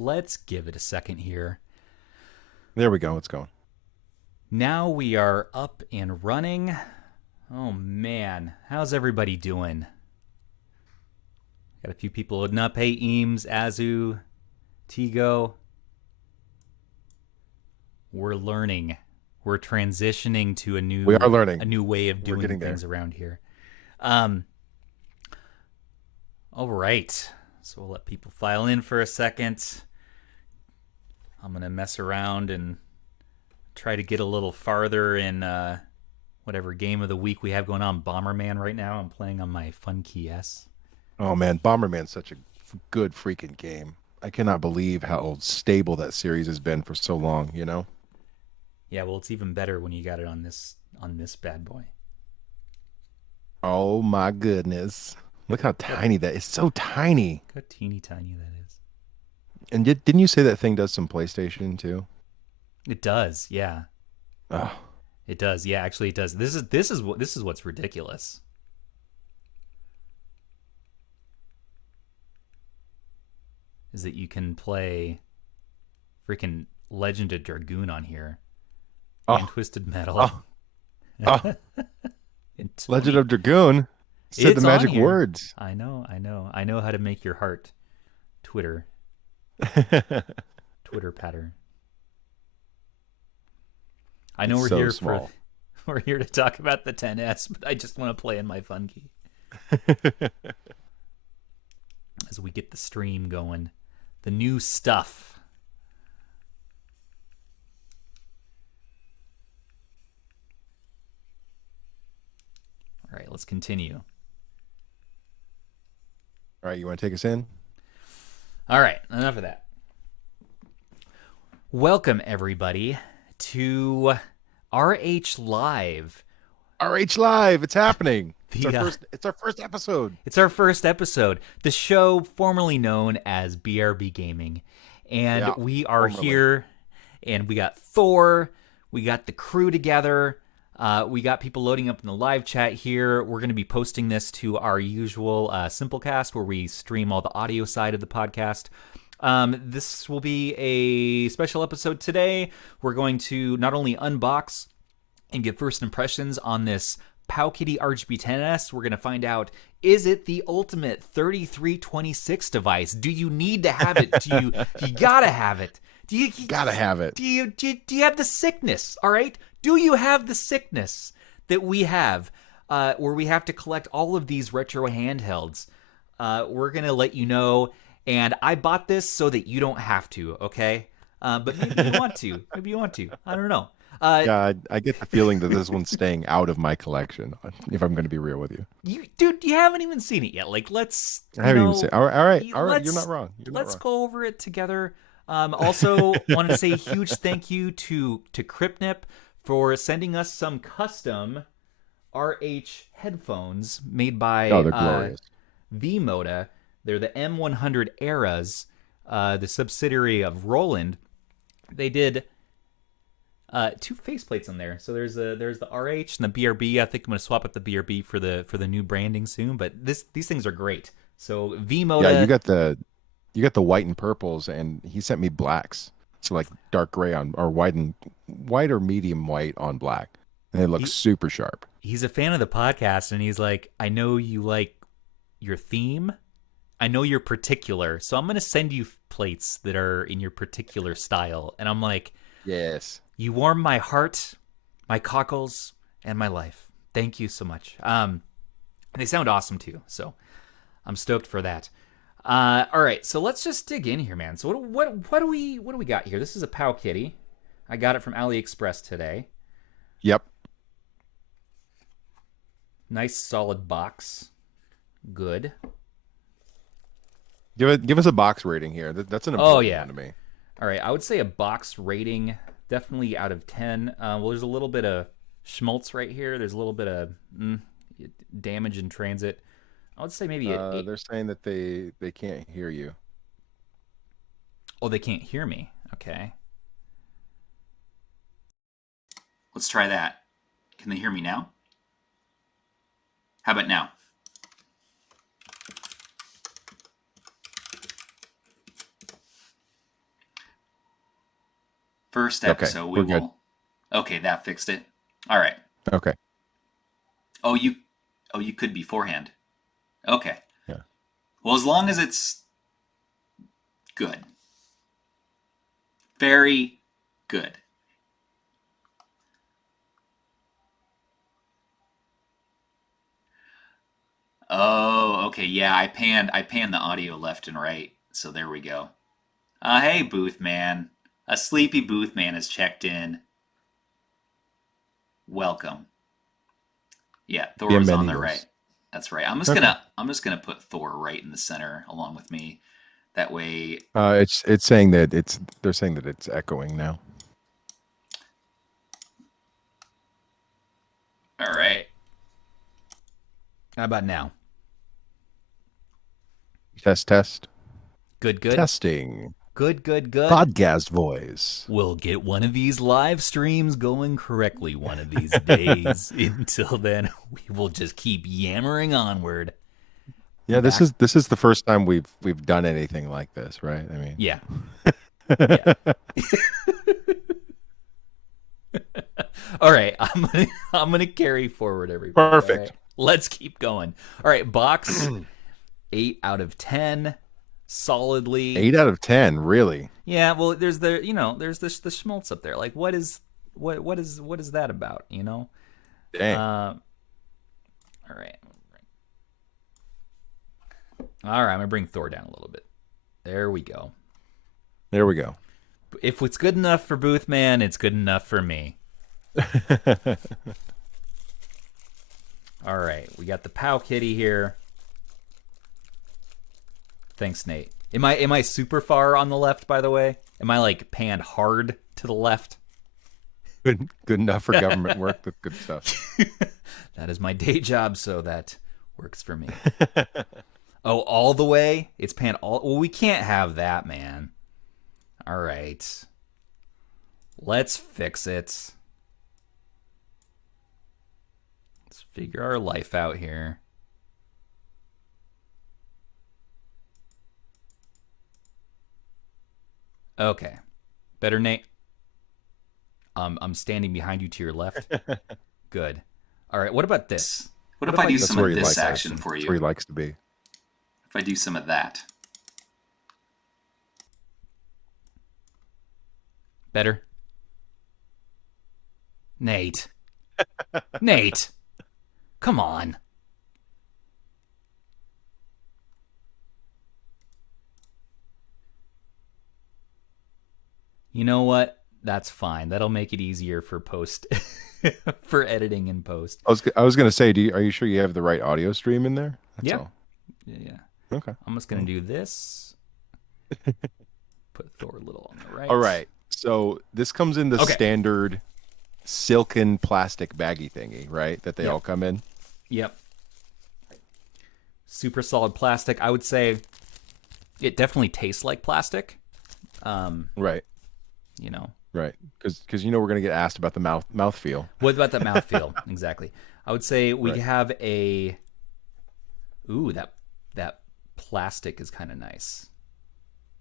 Let's give it a second here. There we go. It's going. Now we are up and running. Oh man, how's everybody doing? Got a few people loading up. Hey, Eames, Azu, Tigo. We're learning. We're transitioning to We are learning. a new way of We're doing getting things there. around here. All right. So we'll let people file in for a second. I'm gonna mess around and try to get a little farther in whatever game of the week we have going on. Bomberman right now. I'm playing on my Funky S. Oh man, Bomberman's such a good freaking game. I cannot believe how stable that series has been for so long, you know? Yeah, well, it's even better when you got it on this bad boy. Oh my goodness. Look how tiny that is. So tiny. Look how teeny tiny that is. And didn't you say that thing does some PlayStation too? It does, yeah. Oh, It does, yeah. Actually, it does. This is what's ridiculous. Is that you can play freaking Legend of Dragoon on here and oh, Twisted Metal. oh, oh. and Legend of Dragoon said the It's on magic here. words. I know. I know how to make your heart Twitter patter. I know It's we're so here small. for we're here to talk about the 10S, but I just want to play in my Funky as we get the stream going. The new stuff. All right, let's continue. All right, you want to take us in? All right, enough of that. Welcome everybody to RH Live. RH Live, it's happening. It's The, our first episode. It's our first episode. The show formerly known as BRB Gaming. And Yeah, we are formerly. here, and we got Thor. We got the crew together. We got people loading up in the live chat here. We're going to be posting this to our usual Simplecast, where we stream all the audio side of the podcast. This will be a special episode today. We're going to not only unbox and give first impressions on this PowKiddy RGB10S. We're going to find out, is it the ultimate 3326 device? Do you need to have it? You gotta have it. You Gotta have it. Do you have the sickness? All right. Do you have the sickness that we have, where we have to collect all of these retro handhelds? We're gonna let you know. And I bought this so that you don't have to. Okay. But maybe you want to. Maybe you want to. I don't know. Yeah, I get the feeling that this one's staying out of my collection, if I'm going to be real with you. Dude, you haven't even seen it yet. Like, let's. I haven't even seen. All right. Let's, You're not wrong. Let's go over it together. Also, wanted to say a huge thank you to Cryptnip for sending us some custom RH headphones made by Oh, they're glorious. V-Moda. They're the M100 Eras, the subsidiary of Roland. They did two faceplates on there. So there's the RH and the BRB. I think I'm gonna swap out the BRB for the new branding soon. But these things are great. So V-Moda. Yeah, you got the white and purples, and he sent me blacks. So like dark gray on or white or medium white on black, and they look super sharp. He's a fan of the podcast, and he's like, I know you like your theme. I know you're particular, so I'm gonna send you plates that are in your particular style. And I'm like, Yes. you warm my heart, my cockles, and my life. Thank you so much. And they sound awesome too, so I'm stoked for that. All right, so let's just dig in here, man. So what do we got here? This is a PowKiddy. I got it from Aliexpress today. Yep. Nice solid box. Good. Give us a box rating here. That's an important one to me. All right, I would say a box rating, definitely out of 10. Well, there's a little bit of schmaltz right here. There's a little bit of damage in transit. I would say maybe an 8. They're saying that they can't hear you. Oh, they can't hear me. Okay. Let's try that. Can they hear me now? How about now? First Okay, episode, we're good. Okay, that fixed it. All right. Okay. Oh, you could beforehand. Okay. Yeah. Well, as long as it's good. Very good. Oh, okay. Yeah, I panned the audio left and right. So there we go. Hey, Booth Man. A sleepy Booth Man has checked in. Welcome. Yeah, Thor was on the right. That's right. I'm just gonna put Thor right in the center along with me. That way. It's saying that they're saying that it's echoing now. All right. How about now? Test. Good. Testing. Good. Podcast voice. We'll get one of these live streams going correctly one of these days. Until then, we will just keep yammering onward. Yeah, this is the first time we've done anything like this, right? I mean, yeah. All right, I'm gonna carry forward everybody. Perfect. Right? Let's keep going. All right, box 8 out of 10. Solidly 8 out of 10, really? Yeah, well, there's the the schmaltz up there. Like, what is that about? Dang. All right. I'm gonna bring Thor down a little bit. There we go. If it's good enough for Booth Man, it's good enough for me. All right, we got the PowKiddy here. Thanks, Nate. Am I super far on the left, by the way? Am I like panned hard to the left? Good enough for government work. That's good stuff. That is my day job, so that works for me. Oh, all the way? It's panned all... Well, we can't have that, man. All right. Let's fix it. Let's figure our life out here. Okay. Better, Nate? I'm standing behind you to your left. Good. All right, what about this? What if I do some of this action for you? That's where he likes to be. If I do some of that. Better? Nate. Nate. Come on. You know what? That's fine. That'll make it easier for post for editing in post. I was gonna say, are you sure you have the right audio stream in there? That's yeah. all. Yeah. Okay. I'm just gonna do this. Put Thor a little on the right. All right. So this comes in the standard silken plastic baggy thingy, right? That they all come in. Yep. Super solid plastic. I would say it definitely tastes like plastic. Right. You know. Right. Because we're gonna get asked about the mouth feel. What about that mouth feel? Exactly. I would say we have a. Ooh, that plastic is kind of nice.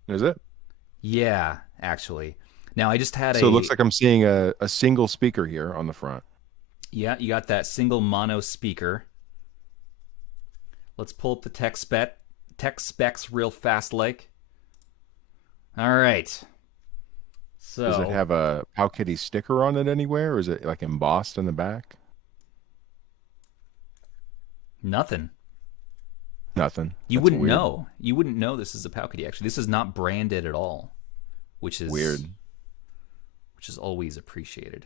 Is it? Yeah, actually. Now I just had So it looks like I'm seeing a single speaker here on the front. Yeah, you got that single mono speaker. Let's pull up the tech specs real fast, like. All right. So does it have a PowKiddy sticker on it anywhere, or is it like embossed in the back? Nothing. You That's wouldn't weird. know. You wouldn't know this is a PowKiddy. Actually, this is not branded at all, which is weird. Which is always appreciated.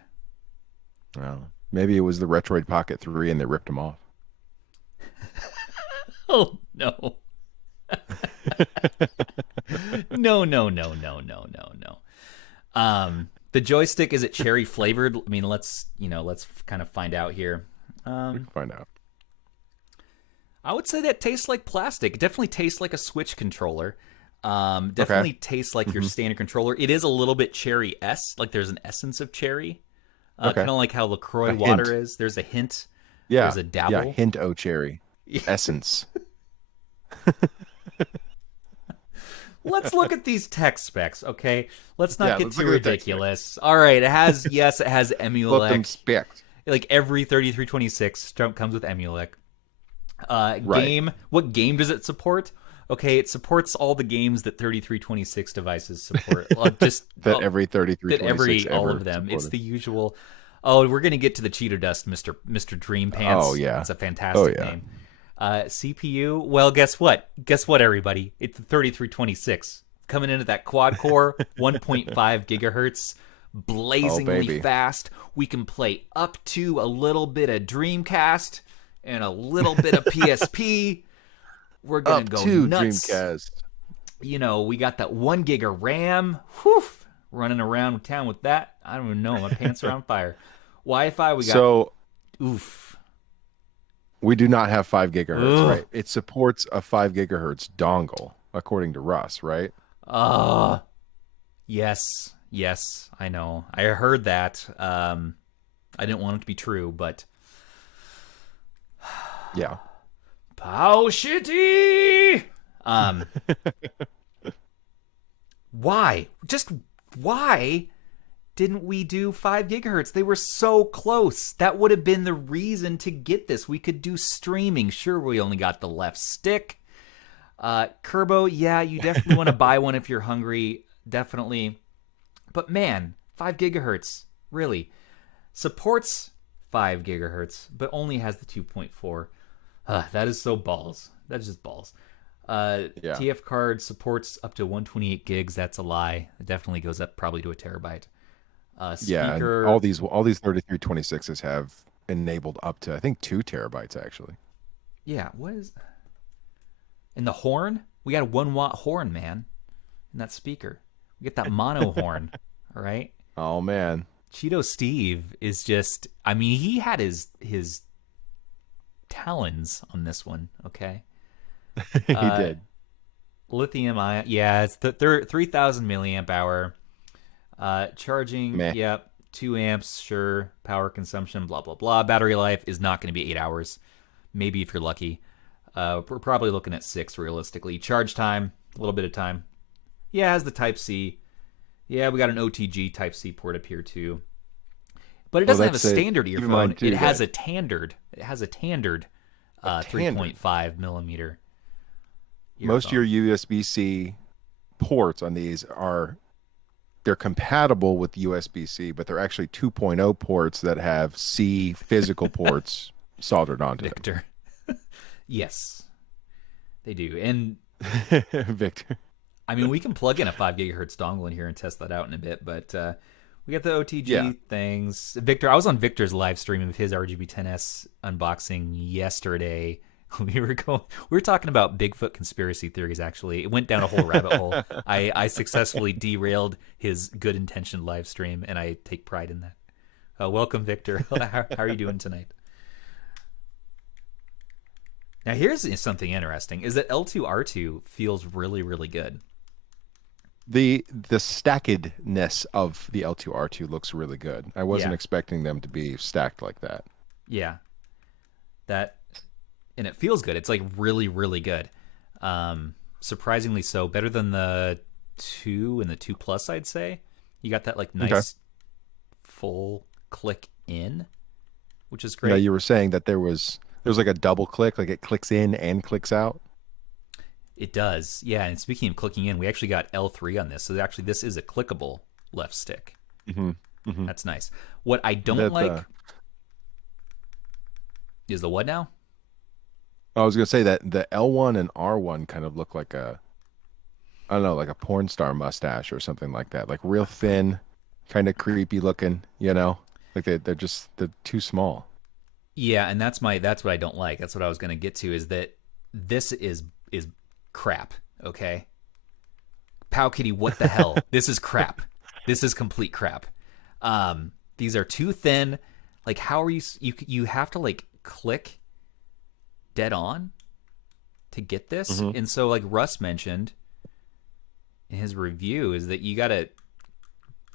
Well, maybe it was the Retroid Pocket 3 and they ripped them off. Oh no. No. The joystick, is it cherry flavored? I mean, let's kind of find out here. We can find out. I would say that tastes like plastic. It definitely tastes like a Switch controller. Definitely tastes like your standard controller. It is a little bit cherry-esque. Like there's an essence of cherry. Kind of like how LaCroix water is. There's a hint. Yeah. There's a dabble. Yeah, hint o' cherry. Essence. let's look at these tech specs, okay? Let's not get let's too look at the tech ridiculous. All right, it has Let them Emulec. specs. Like every 3326 comes with Emulec. Right. What game does it support? Okay, it supports all the games that 3326 devices support. Every 3326 all of them. supported. It's the usual. Oh, we're gonna get to the Cheeto Dust, Mr. Dream Pants. Oh, yeah. That's a fantastic Oh, yeah. name. CPU. Well, guess what? Guess what, everybody? It's the 3326 coming in at that quad core, 1.5 gigahertz, blazingly baby. fast. We can play up to a little bit of Dreamcast and a little bit of PSP. We're gonna Up go to nuts. Dreamcast. You know, we got that 1 gig of RAM. Whew, running around town with that. I don't even know. My pants are on fire. Wi-Fi. We got. So Oof. we do not have 5 gigahertz, Ugh. right? It supports a 5 gigahertz dongle, according to Russ, right? Yes. Yes, I know. I heard that. I didn't want it to be true, but Yeah. PowKiddy. Why? Just why didn't we do 5 gigahertz? They were so close. That would have been the reason to get this. We could do streaming. Sure, we only got the left stick. Kerbo, yeah, you definitely want to buy one if you're hungry. Definitely. But man, 5 gigahertz, really. Supports 5 gigahertz, but only has the 2.4. That is so balls. That's just balls. TF card supports up to 128 gigs. That's a lie. It definitely goes up probably to a terabyte. Speaker. Yeah, all these 3326s have enabled up to, I think, 2 terabytes actually. Yeah, what is... And the horn? We got a 1-watt horn, man. In that speaker. We get that mono horn. All right? Oh, man. Cheeto Steve is just... I mean, he had his talons on this one, okay? He did. Lithium ion. Yeah, it's the 3,000 milliamp hour. Charging, Meh. yep. 2 amps, sure. Power consumption, blah, blah, blah. Battery life is not going to be 8 hours. Maybe if you're lucky. We're probably looking at 6 realistically. Charge time, a little bit of time. Yeah, it has the Type-C. Yeah, we got an OTG Type-C port up here too. But it doesn't have a standard earphone. It has a tandered. It has a tandered 3.5 millimeter earphone. Most of your USB-C ports on these they're compatible with USB-C, but they're actually 2.0 ports that have C physical ports soldered onto Victor. Yes, they do. And them. Victor. I mean, we can plug in a 5 gigahertz dongle in here and test that out in a bit, but we got the OTG things. Victor, I was on Victor's live stream of his RGB10S unboxing yesterday. We were talking about Bigfoot conspiracy theories, actually. It went down a whole rabbit hole. I successfully derailed his good intentioned live stream, and I take pride in that. Welcome, Victor. How are you doing tonight? Now, here's something interesting, is that L2R2 feels really, really good. The stackedness of the L2R2 looks really good. I wasn't expecting them to be stacked like that. Yeah. And it feels good. It's like really, really good. Surprisingly so. Better than the 2 and the 2 Plus, I'd say. You got that like nice full click in, which is great. Yeah, you were saying that there was like a double click, like it clicks in and clicks out. It does. Yeah, and speaking of clicking in, we actually got L3 on this. So actually this is a clickable left stick. Mm-hmm. Mm-hmm. That's nice. What I don't like is the what now? I was going to say that the L1 and R1 kind of look like I don't know, like a porn star mustache or something like that. Like real thin, kind of creepy looking, you know? Like they're too small. Yeah, and that's what I don't like. That's what I was going to get to, is that this is crap, okay? PowKiddy, what the hell? This is crap. This is complete crap. These are too thin. Like, how are you have to like click dead on to get this? Mm-hmm. And so like Russ mentioned in his review is that you got to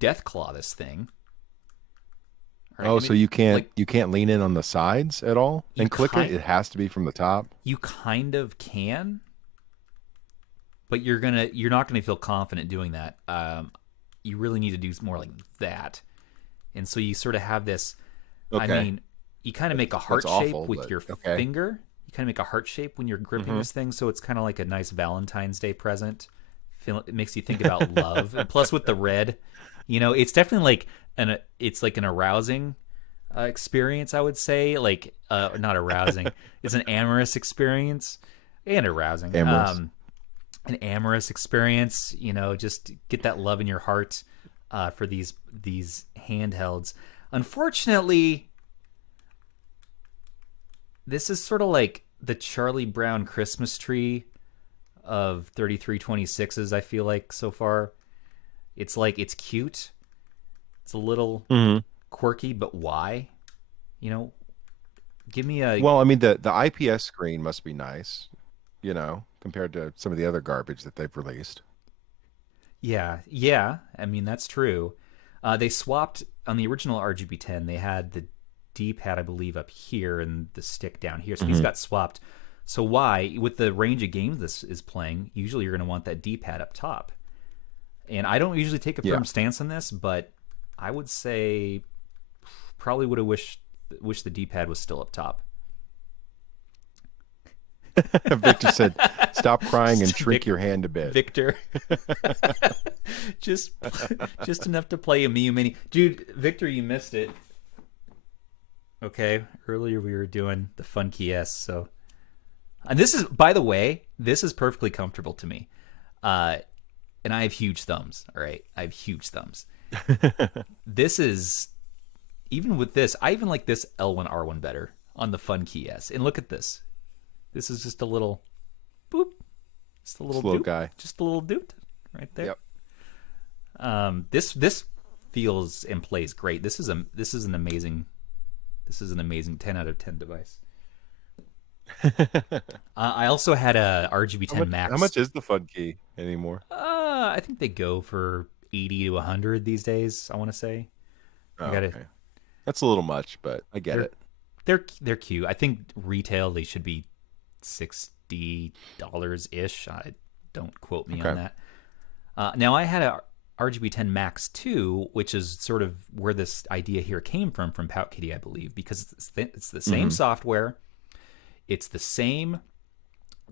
death claw this thing. Right? Oh, I mean, so you can't lean in on the sides at all and click it? It has to be from the top? You kind of can. but you're not gonna feel confident doing that. You really need to do more like that. And so you sort of have this. I Okay. mean, you kind of make a That's heart awful, shape with but your okay. finger. You kind of make a heart shape when you're gripping this thing, so it's kind of like a nice Valentine's Day present. It makes you think about love, and plus with the red, it's definitely like an arousing experience. I would say like not arousing. It's an amorous experience and arousing. Amorous. An amorous experience. Just get that love in your heart for these handhelds. Unfortunately, this is sort of like the Charlie Brown Christmas tree of 3326s, I feel like, so far. It's like, it's cute. It's a little quirky, but why? Give me a... Well, I mean, the IPS screen must be nice, compared to some of the other garbage that they've released. Yeah. I mean, that's true. They swapped on the original RGB10. They had the D-pad, I believe, up here and the stick down here. So these got swapped. So why, with the range of games this is playing, usually you're going to want that D-pad up top. And I don't usually take a firm stance on this, but I would say probably would have wished the D-pad was still up top. Victor said, "Stop crying and shrink your hand a bit." Victor, just enough to play a Miu Mini, dude. Victor, you missed it. Okay, earlier we were doing the Funky S, so, and this is, by the way, this is perfectly comfortable to me, and I have huge thumbs. All right, I have huge thumbs. This is, even with this, I even like this L1R1 better on the Funky S. And look at this. This is just a little boop. Just a little slow doop. Guy. Just a little doot right there. Yep. This feels and plays great. This is an amazing 10 out of 10 device. I also had a RGB10 Max. How much is the Fun Key anymore? I think they go for 80 to 100 these days, I want to say. Oh, okay. That's a little much, but I get it. They're cute. I think retail they should be $60 ish. Don't quote me on that. Now I had a RGB10 Max 2, which is sort of where this idea here came from PowKiddy, I believe, because it's the same software, it's the same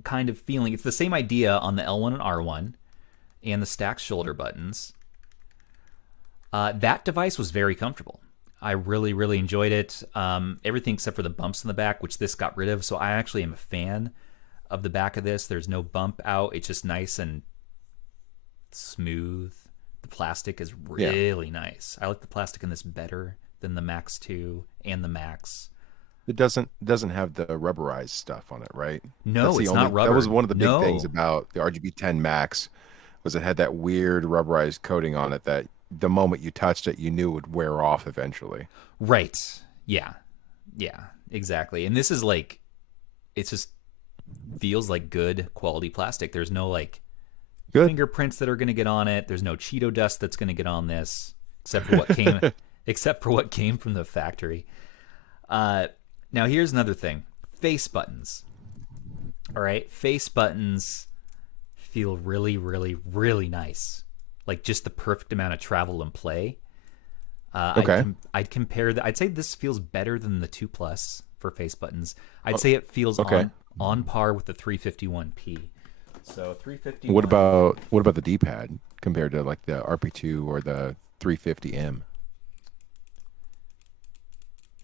kind of feeling, it's the same idea on the L1 and R1, and the stacked shoulder buttons. That device was very comfortable. I really, really enjoyed it. Everything except for the bumps in the back, which this got rid of. So I actually am a fan of the back of this. There's no bump out. It's just nice and smooth. The plastic is really nice. I like the plastic in this better than the Max 2 and the Max. It doesn't have the rubberized stuff on it, right? No, it's not rubber. That was one of the big things about the RGB10 Max, was it had that weird rubberized coating on it that the moment you touched it, you knew it would wear off eventually. Right. Yeah, exactly. And this is like, it just feels like good quality plastic. There's no like fingerprints that are going to get on it. There's no Cheeto dust that's going to get on this, except for what came from the factory. Now here's another thing. Face buttons. All right, face buttons feel really, really, really nice. Like just the perfect amount of travel and play. I'd compare that. I'd say this feels better than the 2 Plus for face buttons. I'd say it feels on par with the 351p. So 351. What about the D-pad compared to like the RP2 or the 350M?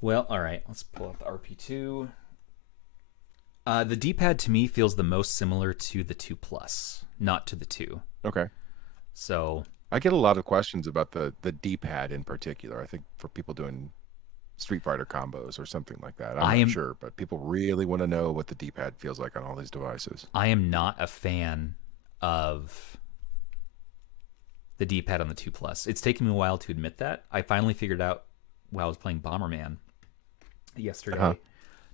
Well, all right. Let's pull up the RP2. The D-pad to me feels the most similar to the 2 Plus, not to the 2. Okay. So I get a lot of questions about the D-pad in particular. I think for people doing Street Fighter combos or something like that. I'm not sure, but people really want to know what the D-pad feels like on all these devices. I am not a fan of the D-pad on the 2 Plus. It's taken me a while to admit that. I finally figured out while I was playing Bomberman yesterday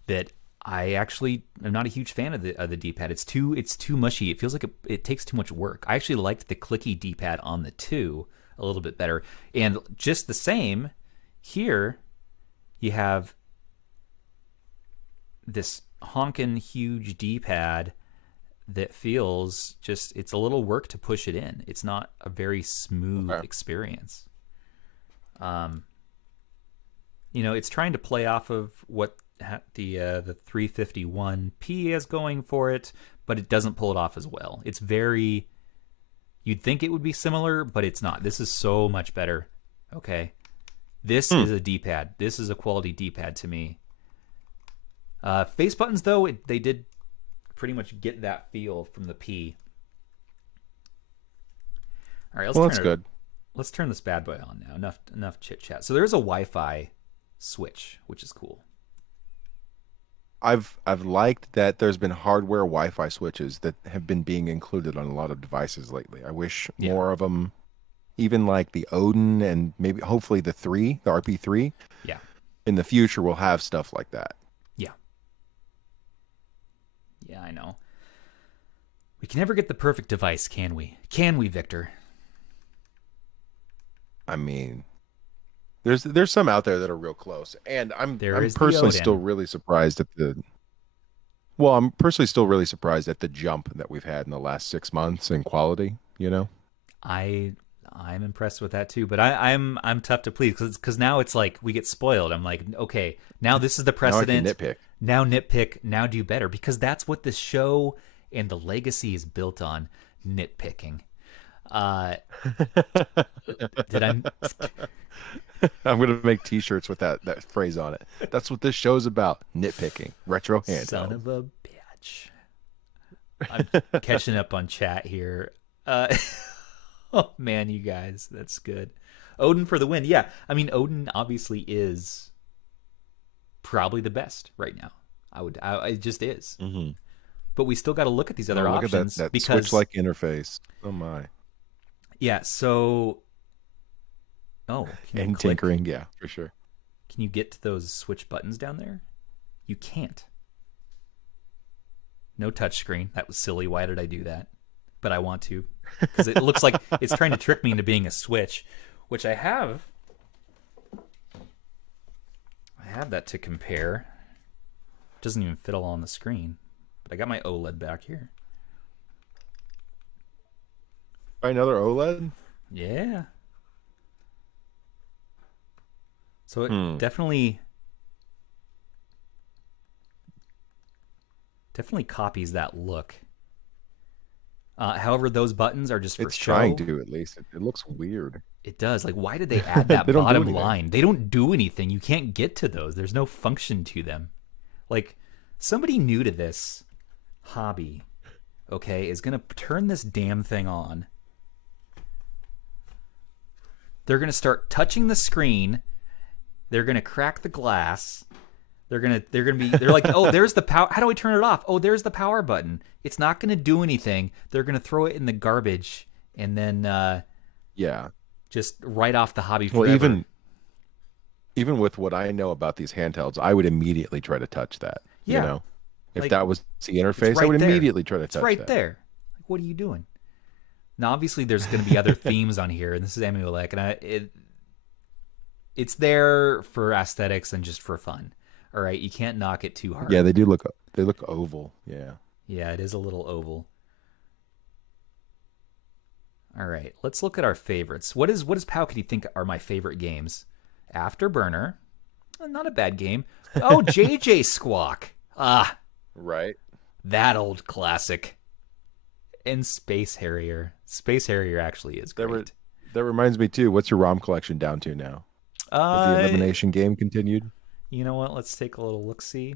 that I actually am not a huge fan of the D-pad. It's too mushy. It feels like it takes too much work. I actually liked the clicky D-pad on the 2 a little bit better. And just the same, here you have this honkin' huge D-pad that feels just, it's a little work to push it in. It's not a very smooth experience. It's trying to play off of what the 351P is going for it, but it doesn't pull it off as well. It's very, you'd think it would be similar, but it's not. This is so much better. Okay. This is a D-pad. This is a quality D-pad to me. Face buttons, though, they did pretty much get that feel from the P. All right, that's good. Let's turn this bad boy on now. Enough chit chat. So there's a Wi-Fi switch, which is cool. I've liked that there's been hardware Wi-Fi switches that have been being included on a lot of devices lately. I wish more of them, even like the Odin and maybe hopefully the RP3. Yeah. In the future, we'll have stuff like that. Yeah. Yeah, I know. We can never get the perfect device, can we? Can we, Victor? I mean, there's some out there that are real close, and I'm personally still really surprised at the. Well, I'm personally still really surprised at the jump that we've had in the last 6 months in quality. I'm impressed with that too, but I'm tough to please because now it's like we get spoiled. I'm like, okay, now this is the precedent. Now nitpick. Now do better, because that's what the show and the legacy is built on: nitpicking. Did I? I'm gonna make T-shirts with that phrase on it. That's what this show's about: nitpicking. Retro handheld. Son of a bitch. I'm catching up on chat here. Oh man, you guys, that's good. Odin for the win. Yeah, I mean, Odin obviously is probably the best right now. It just is. Mm-hmm. But we still got to look at these other look options at that because Switch-like interface. Oh my. Yeah. So. Oh. And tinkering, yeah, for sure. Can you get to those switch buttons down there? You can't. No touchscreen. That was silly. Why did I do that? But I want to, because it looks like it's trying to trick me into being a Switch, which I have. I have that to compare. It doesn't even fit all on the screen, but I got my OLED back here. Buy another OLED? Yeah. So it definitely copies that look. However, those buttons are just for it's show. Trying to, at least. It looks weird. It does. Like, why did they add that bottom line? They don't do anything. You can't get to those. There's no function to them. Like, somebody new to this hobby, okay, is going to turn this damn thing on. They're going to start touching the screen. They're going to crack the glass. They're like, oh, there's the power. How do I turn it off? Oh, there's the power button. It's not going to do anything. They're going to throw it in the garbage and then just write off the hobby forever. Well, even with what I know about these handhelds, I would immediately try to touch that. Yeah. If that was the interface, I would immediately try to touch that. It's right there. Like, what are you doing? Now, obviously, there's going to be other themes on here, and this is Amulek, and it's there for aesthetics and just for fun. All right, you can't knock it too hard. Yeah, they do look. They look oval. Yeah. Yeah, it is a little oval. All right, let's look at our favorites. What does PowKiddy think are my favorite games? Afterburner, not a bad game. Oh, JJ Squawk. Right. That old classic. And Space Harrier. Space Harrier actually is great. That reminds me too. What's your ROM collection down to now? Has the elimination game continued? You know what? Let's take a little look-see.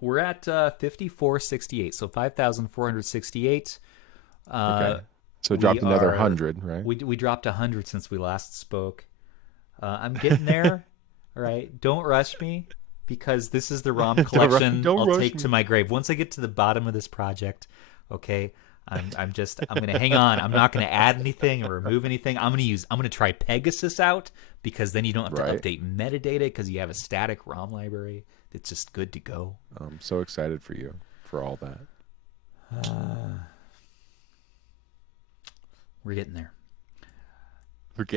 We're at 5468, so 5,468. Okay. So dropped another 100, right? We dropped 100 since we last spoke. I'm getting there. All right. Don't rush me, because this is the ROM collection I'll take to my grave. Once I get to the bottom of this project, okay, I'm going to hang on. I'm not going to add anything or remove anything. I'm going to try Pegasus out, because then you don't have to update metadata, because you have a static ROM library that's just good to go. I'm so excited for you for all that. We're getting there.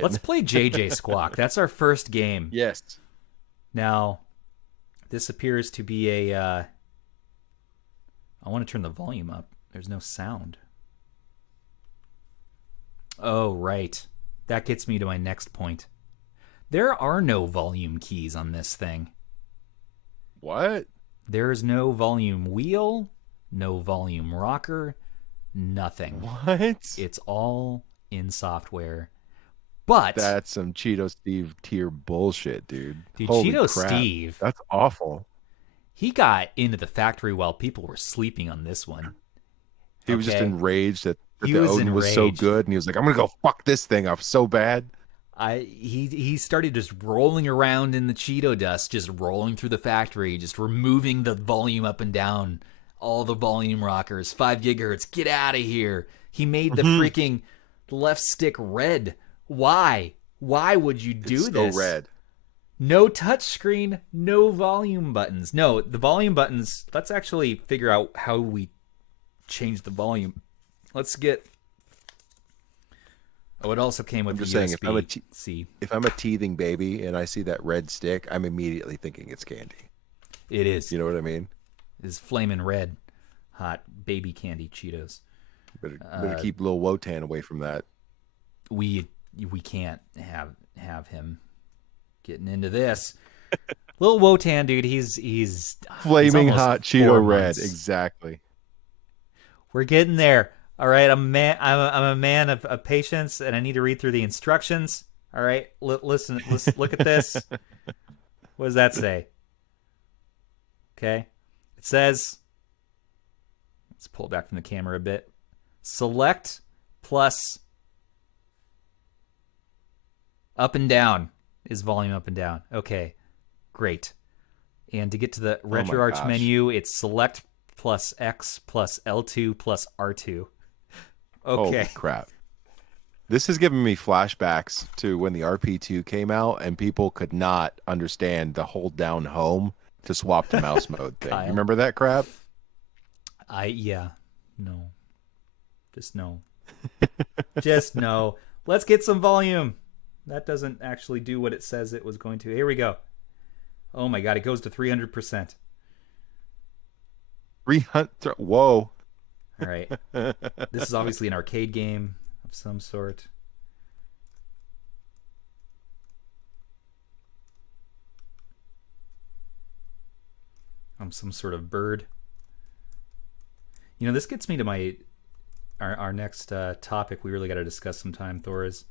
Let's play JJ Squawk. That's our first game. Yes. Now, this appears to be a... I want to turn the volume up. There's no sound. Oh, right. That gets me to my next point. There are no volume keys on this thing. What? There's no volume wheel, no volume rocker, nothing. What? It's all in software. But That's some Cheeto Steve tier bullshit, dude. dude, Holy Cheeto crap. Steve, That's awful. he got into the factory while people were sleeping on this one. He was just Okay. enraged that He the was Odin was so enraged. good, and he was like, "I'm gonna go fuck this thing up so bad." He started just rolling around in the Cheeto dust, just rolling through the factory, just removing the volume up and down, all the volume rockers, 5 gigahertz, get out of here. He made the freaking left stick red. Why? Why would you do It's this? so red. No touchscreen, no volume buttons. No, the volume buttons, let's actually figure out how we change the volume. Let's get... Oh, it also came with I'm the just saying, USB-C. if I'm a teething baby and I see that red stick, I'm immediately thinking it's candy. It is. You know what I mean? Is flaming red, hot baby candy Cheetos. Better keep Lil Wotan away from that. We can't have him getting into this. Lil Wotan, dude, he's Flaming almost hot 4 Cheeto red, months. exactly. We're getting there. All right, I'm a man of patience, and I need to read through the instructions. All right, listen, look at this. What does that say? Okay, it says. Let's pull it back from the camera a bit. Select plus up and down is volume up and down. Okay, great. And to get to the RetroArch gosh. menu, it's select plus X plus L2 plus R2. Okay. Holy crap. This is giving me flashbacks to when the RP2 came out and people could not understand the hold down home to swap to mouse mode thing. Kyle. You remember that crap? No. Just no. Just no. Let's get some volume. That doesn't actually do what it says it was going to. Here we go. Oh my god, it goes to 300%. 300. Whoa. All right. This is obviously an arcade game of some sort. I'm some sort of bird. You know, this gets me to our next topic we really got to discuss sometime, Thor, is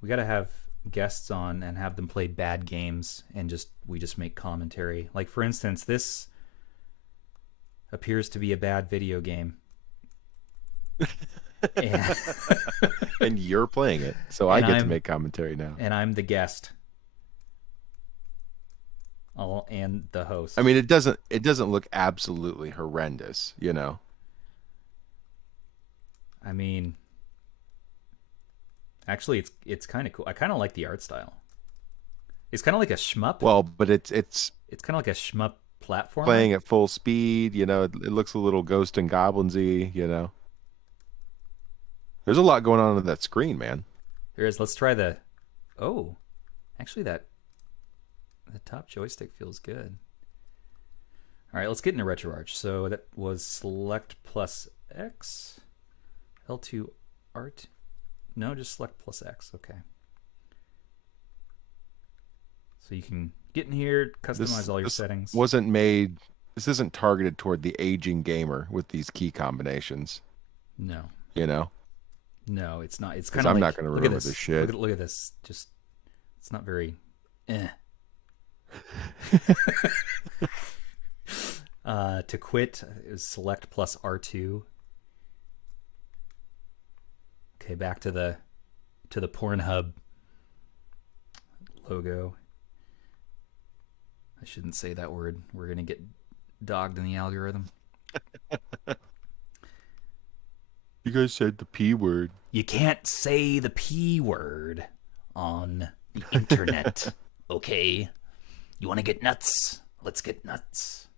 we got to have guests on and have them play bad games and we just make commentary. Like, for instance, this appears to be a bad video game. And you're playing it, so I get to make commentary now. And I'm the guest. And the host. I mean, it doesn't look absolutely horrendous, you know. I mean, actually, it's kind of cool. I kind of like the art style. It's kind of like a shmup. Well, but it's kind of like a shmup platform. playing at full speed, you know. It looks a little Ghost and Goblinsy, you know. There's a lot going on that screen, man. There is. Let's try the. Oh, actually, the top joystick feels good. All right, let's get into RetroArch. So that was select plus X, L2 art. No, just select plus X. Okay. So you can get in here, customize all your settings. This isn't targeted toward the aging gamer with these key combinations. No. You know? No, it's not. It's kind of I'm like, not going to remember this shit. Look at this. Just, it's not very. To quit is select plus R2. Okay, back to the Pornhub logo. I shouldn't say that word. We're gonna get dogged in the algorithm. You guys said the P word. You can't say the P word on the internet. Okay? You want to get nuts? Let's get nuts.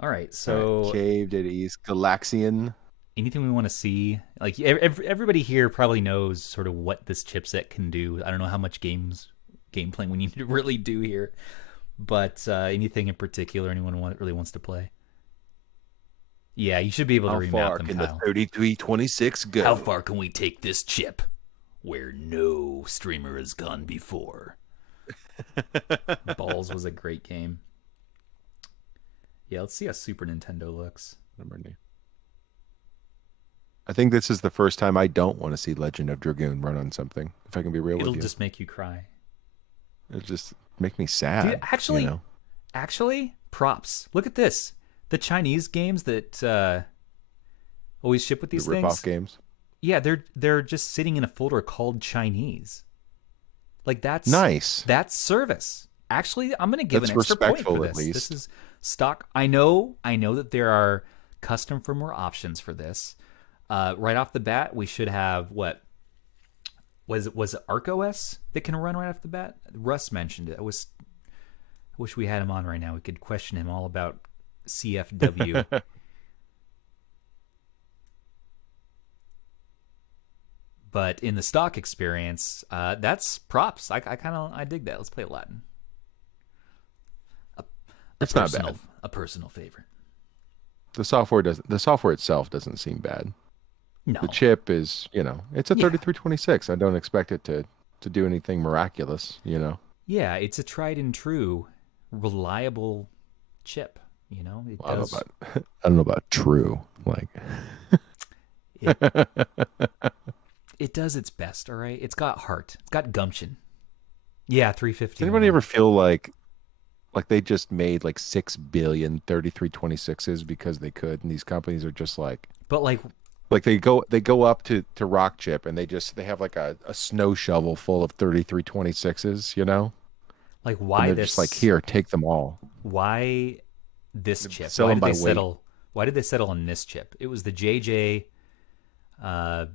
All right, so Caved at East Galaxian. anything we want to see, like everybody here probably knows sort of what this chipset can do. I don't know how much gameplay we need to really do here, but anything in particular anyone really wants to play? Yeah, you should be able to How remap far them, can the Kyle. 3326 go? How far can we take this chip where no streamer has gone before? Balls was a great game. Yeah, let's see how Super Nintendo looks. I think this is the first time I don't want to see Legend of Dragoon run on something. If I can be real It'll with you, just make you cry. it'll just make me sad. Dude, actually, you know? actually, props. Look at this. The Chinese games that always ship with these The things. rip-off games. Yeah, they're just sitting in a folder called Chinese. Like that's Nice. That's service. Actually, I'm gonna give That's an extra point respectful, for at this. least. This is stock. I know that there are custom firmware options for this. Right off the bat, we should have what was it ArcOS that can run right off the bat? Russ mentioned it. I wish we had him on right now. We could question him all about CFW. But in the stock experience, that's props. I dig that. Let's play Aladdin. It's not bad. A personal favorite. The software itself doesn't seem bad. No. The chip is, it's a Yeah. 3326. I don't expect it to do anything miraculous, Yeah, it's a tried and true, reliable chip. It I does. don't know about true. Like It does its best. All right, it's got heart. It's got gumption. Yeah, 350. Does anybody ever feel like they just made like 6 billion 3326s because they could, and these companies are just like, But like they go up to Rock Chip and they have like a snow shovel full of 3326s, Like and why they're this? just like, here, take them all. Why this chip? Sell Why them did by they weight. settle? Why did they settle on this chip? It was the JJ. What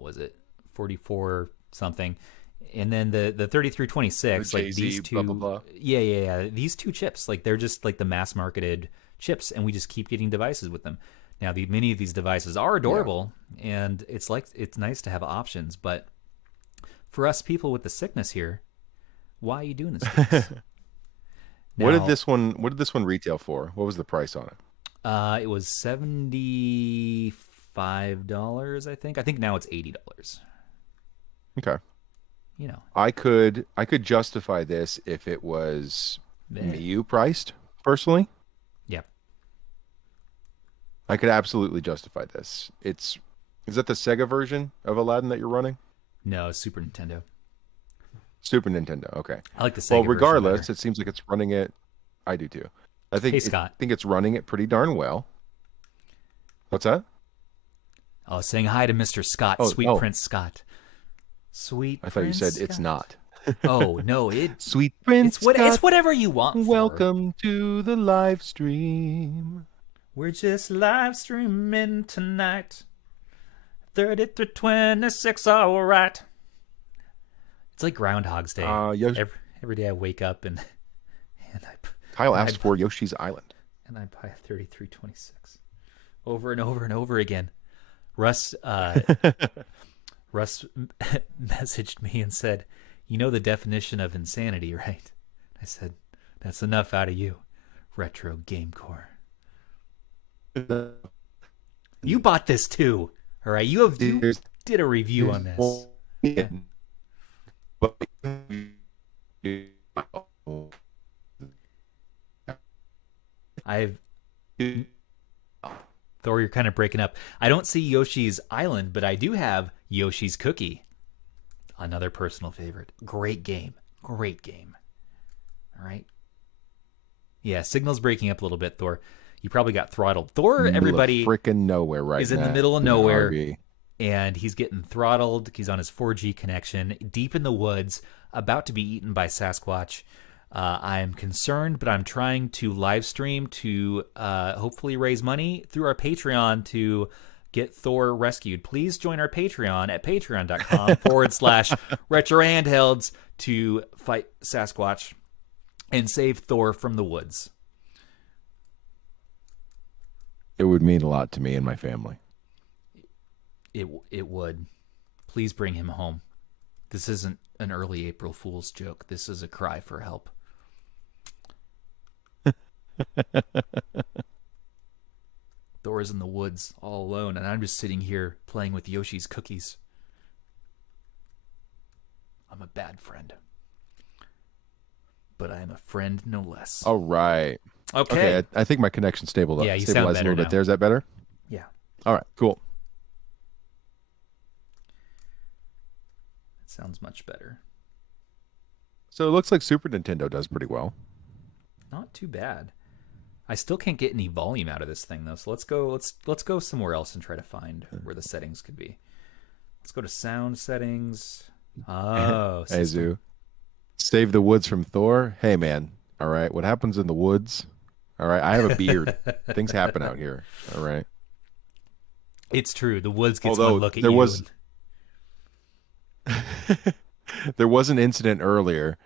was it? 44 something, and then the 3326. The Like JZ, these two. blah, blah, blah. Yeah. These two chips, like they're just like the mass marketed chips, and we just keep getting devices with them. Now, many of these devices are adorable, and it's nice to have options, but for us people with the sickness here, why are you doing this to us? What Now, did this one retail for? What was the price on it? It was $75, I think. I think now it's $80. Okay. You know, I could justify this if it was Miu priced, personally. yeah. I could absolutely justify this. Is that the Sega version of Aladdin that you're running? No, Super Nintendo. Super Nintendo. Okay. I like the Sega Well, version regardless, better. it seems like it's running it. I do too. I Hey, Scott. think it's running it pretty darn well. What's that? Oh, saying hi to Mr. Scott, Oh, Sweet oh. Prince Scott. Sweet I thought you Prince said it's Scott. not. Oh, no, Sweet Prince it's Scott, whatever you want. For. welcome to the live stream. We're just live streaming tonight. 3326, all right. It's like Groundhog's Day. Every day I wake up and Kyle asked for Yoshi's Island. and I buy a 3326 over and over and over again. Russ messaged me and said, "You know the definition of insanity, right?" I said, "That's enough out of you, Retro Gamecore." You bought this too, all right? You did a review on this. Thor, you're kind of breaking up. I don't see Yoshi's Island, but I do have Yoshi's Cookie. Another personal favorite. Great game. All right. Yeah, signal's breaking up a little bit, Thor. You probably got throttled. Thor, everybody freaking nowhere right is in now. the middle of nowhere, RV. and he's getting throttled. He's on his 4G connection, deep in the woods, about to be eaten by Sasquatch. I'm concerned, but I'm trying to live stream to hopefully raise money through our Patreon to get Thor rescued. Please join our Patreon at patreon.com/retro handhelds to fight Sasquatch and save Thor from the woods. It would mean a lot to me and my family. It would. Please bring him home. This isn't an early April Fool's joke. This is a cry for help. Thor's in the woods all alone, and I'm just sitting here playing with Yoshi's cookies. I'm a bad friend. But I am a friend no less. All right. Okay. I think my connection's stable. Yeah, you sound stabilized better a little now. bit there. Is that better? Yeah. All right, cool. It sounds much better. So it looks like Super Nintendo does pretty well. Not too bad. I still can't get any volume out of this thing though. So let's go somewhere else and try to find where the settings could be. Let's go to sound settings. Oh, Hey, Zoo. Save the woods from Thor. Hey, man. All right. What happens in the woods? All right. I have a beard. Things happen out here. All right. It's true. The woods gets Although one look at there you. was there was an incident earlier.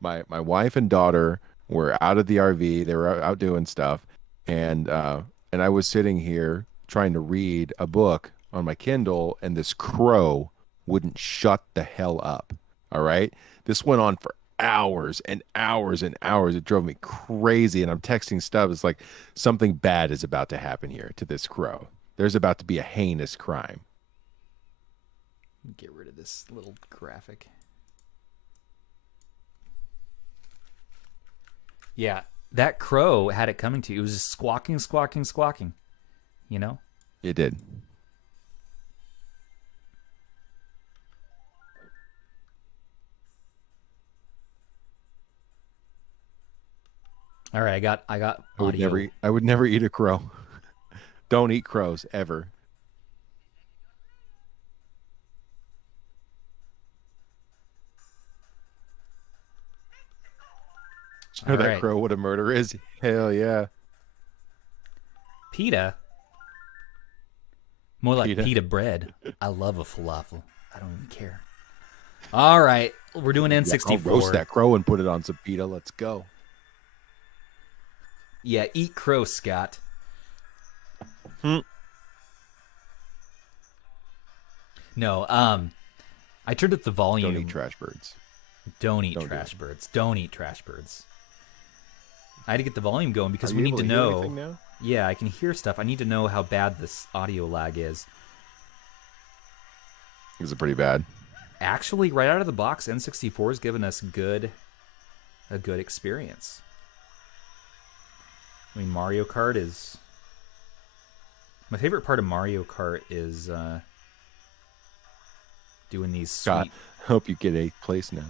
My wife and daughter were out of the RV. They were out doing stuff, and I was sitting here trying to read a book on my Kindle, and this crow wouldn't shut the hell up. All right. This went on for hours and hours and hours. It drove me crazy. And I'm texting Stubbs. It's like something bad is about to happen here to this crow. There's about to be a heinous crime. Get rid of this little graphic. Yeah, that crow had it coming to you. It was just squawking, squawking, squawking. You know? It did. All right, I got audio. I would never eat a crow. Don't eat crows ever. You know that crow what a murder is? Hell yeah. Pita? More like Pita. pita bread. I love a falafel. I don't even care. All right, we're doing N64. I'll roast that crow and put it on some pita. Let's go. Yeah, eat crow, Scott. No, I turned up the volume. Don't eat trash birds. Don't eat trash birds. Don't eat trash birds. I had to get the volume going because we need to know. Yeah, I can hear stuff. I need to know how bad this audio lag is. Is it pretty bad? Actually, right out of the box, N64 has given us a good experience. I mean, Mario Kart is... My favorite part of Mario Kart is doing these Scott, sweet... hope you get 8th place now.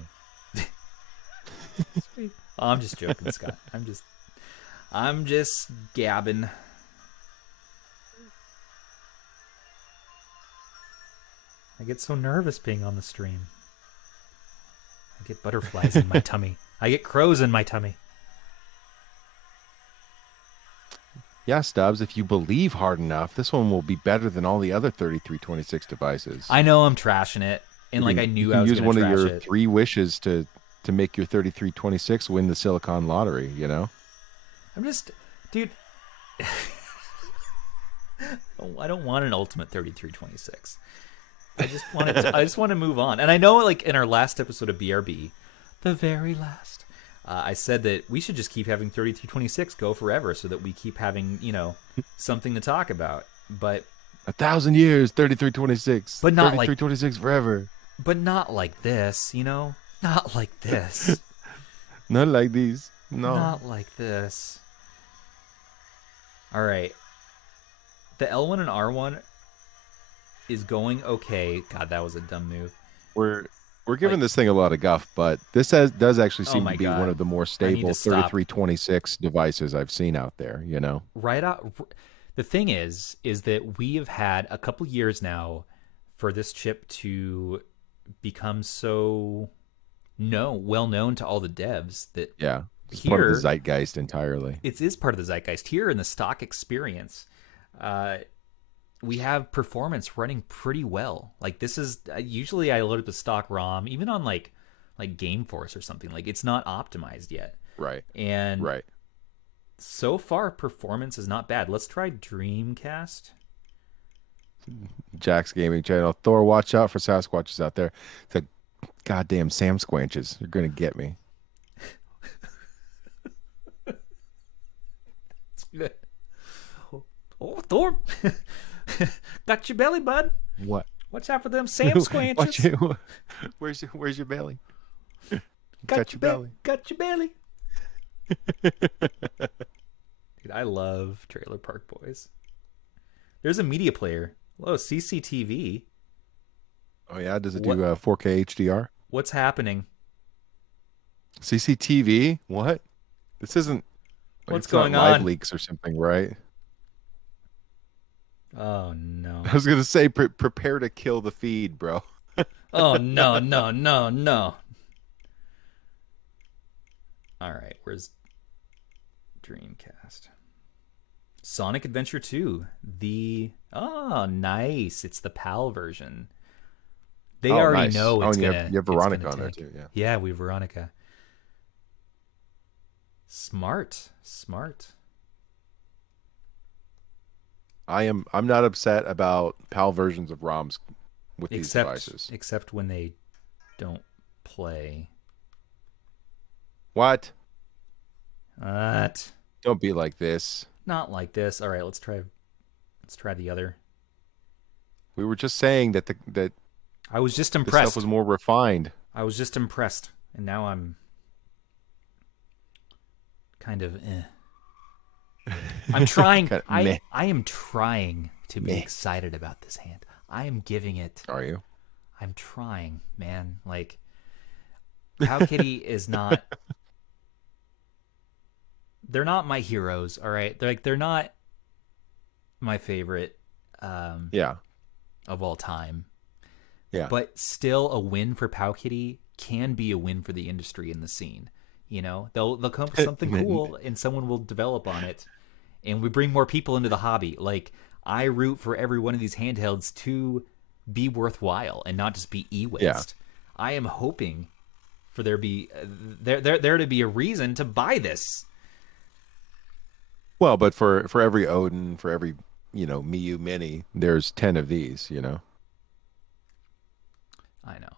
Oh, I'm just joking, Scott. I'm just gabbing. I get so nervous being on the stream. I get butterflies in my tummy. I get crows in my tummy. Yeah, Stubbs, if you believe hard enough, this one will be better than all the other 3326 devices. I know I'm trashing it, and like I knew I was going to trash it. Use one of your 3 wishes to make your 3326 win the Silicon Lottery, you know? I'm just... Dude... I don't want an ultimate 3326. I just want to move on. And I know, like, in our last episode of BRB, the very last... I said that we should just keep having 3326 go forever so that we keep having, you know, something to talk about. But 1,000 years, 3326. But not 3326 forever. But not like this, you know? Not like this. Not like these. No. Not like this. All right. The L1 and R1 is going okay. God, that was a dumb move. We're giving this thing a lot of guff, but this does actually seem to be one of the more stable 3326 devices I've seen out there, you know? Right out. The thing is that we have had a couple years now for this chip to become so well known to all the devs that it's part of the zeitgeist entirely. It is part of the zeitgeist. Here in the stock experience, we have performance running pretty well. Like this is usually I load up the stock ROM, even on like Game Force or something. Like it's not optimized yet. Right. And so far performance is not bad. Let's try Dreamcast. Jack's Gaming Channel. Thor, watch out for Sasquatches out there. The goddamn Sam Squanches. You're gonna get me. What Thor. Got your belly, bud. What? Watch out for them Sam squanches. Where's your belly? Got your belly. Got your belly. Dude, I love Trailer Park Boys. There's a media player. Hello, CCTV. Oh yeah, does it do 4K HDR? What's happening? CCTV? What? This isn't. What's it's not going live on? leaks or something, right? Oh no. I was gonna say prepare to kill the feed, bro. Oh no, no, no, no. All right, where's Dreamcast? Sonic Adventure 2. Nice. It's the PAL version. They already nice. know it's gonna. You have Veronica on there too, yeah. Yeah, we have Veronica. Smart. I'm not upset about PAL versions of ROMs with these devices. Except when they don't play. What? What? Don't be like this. Not like this. All right, let's try the other. We were just saying that that I was just this impressed. stuff was more refined. I was just impressed, and now I'm kind of I'm trying. I am trying to be excited about this hand. I am giving it. Are you? I'm trying, man. Like, PowKiddy is not. They're not my heroes. All right, they're not my favorite. Of all time. Yeah. But still, a win for PowKiddy can be a win for the industry and the scene. You know, they'll come up with something cool, and someone will develop on it, and we bring more people into the hobby. Like, I root for every one of these handhelds to be worthwhile and not just be e-waste. Yeah. I am hoping for there to be a reason to buy this. Well, but for every Odin, for every Miyu Mini, there's 10 of these. I know.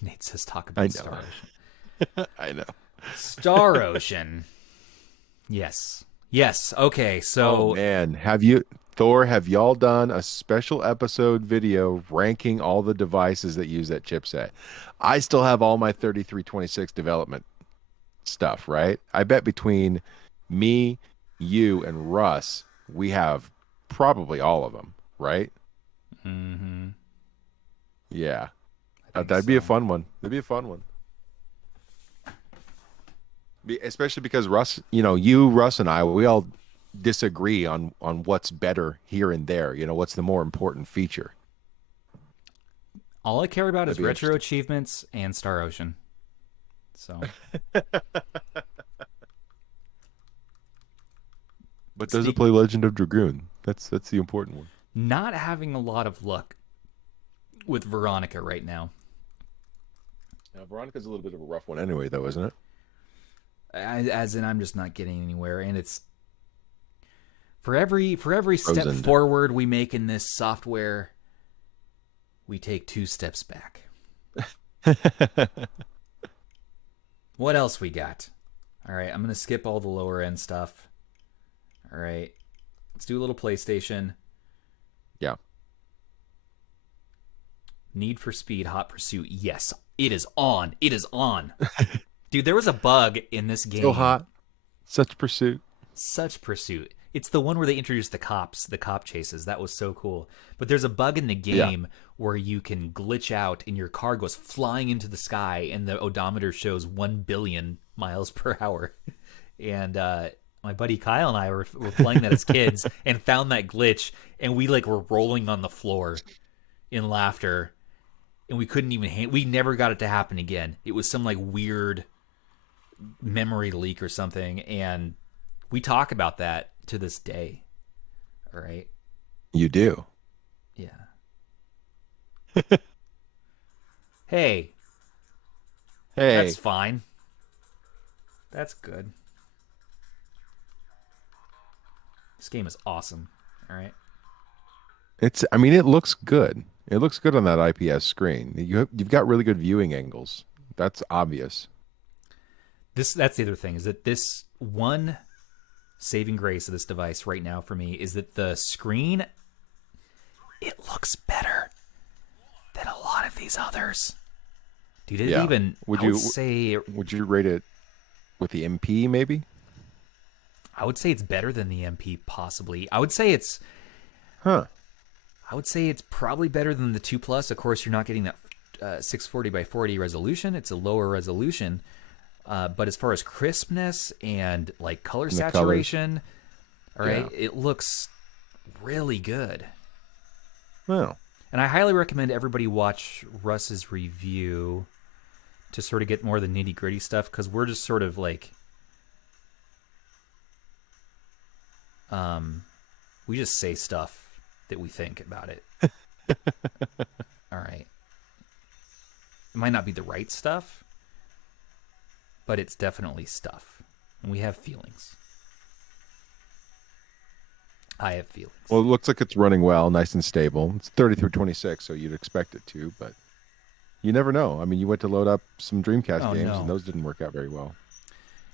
Nate says talk about Star Ocean. I know. Star Ocean. Yes. Okay. So, man, have y'all done a special episode video ranking all the devices that use that chipset? I still have all my 3326 development stuff, right? I bet between me, you, and Russ, we have probably all of them, right? Mm-hmm. Yeah. That'd be a fun one. Especially because Russ, Russ and I, we all disagree on what's better here and there. What's the more important feature. All I care about is retro achievements and Star Ocean. So. But does it play Legend of Dragoon? That's the important one. Not having a lot of luck with Veronica right now. Now, Veronica's a little bit of a rough one anyway, though, isn't it? As in, I'm just not getting anywhere, and it's for every step Frozen. forward we make in this software, we take 2 steps back. What else we got? All right, I'm gonna skip all the lower end stuff. All right, let's do a little PlayStation. Yeah. Need for Speed Hot Pursuit. Yes, it is on. Dude, there was a bug in this game. So hot. Such pursuit. It's the one where they introduced the cop chases. That was so cool. But there's a bug in the game where you can glitch out and your car goes flying into the sky and the odometer shows 1 billion miles per hour. And my buddy Kyle and I were playing that as kids and found that glitch, and we were rolling on the floor in laughter, and we couldn't even we never got it to happen again. It was some weird memory leak or something, and we talk about that to this day. All right. You do. Yeah. Hey. That's fine. That's good. This game is awesome. All right. It looks good. It looks good on that IPS screen. You've got really good viewing angles. That's obvious. That's the other thing, is that this one saving grace of this device right now for me is that the screen, it looks better than a lot of these others. Dude, it even, would you rate it with the MP maybe? I would say it's better than the MP possibly. I would say it's probably better than the 2 Plus. Of course, you're not getting that 640 by 40 resolution. It's a lower resolution. But as far as crispness and like color saturation, all right, it looks really good. Well, and I highly recommend everybody watch Russ's review to sort of get more of the nitty gritty stuff, because we're just sort of like, we just say stuff that we think about it. All right. It might not be the right stuff, but it's definitely stuff. And we have feelings. I have feelings. Well, it looks like it's running well, nice and stable. It's 30 through 26, so you'd expect it to, but you never know. I mean, you went to load up some Dreamcast games, and those didn't work out very well.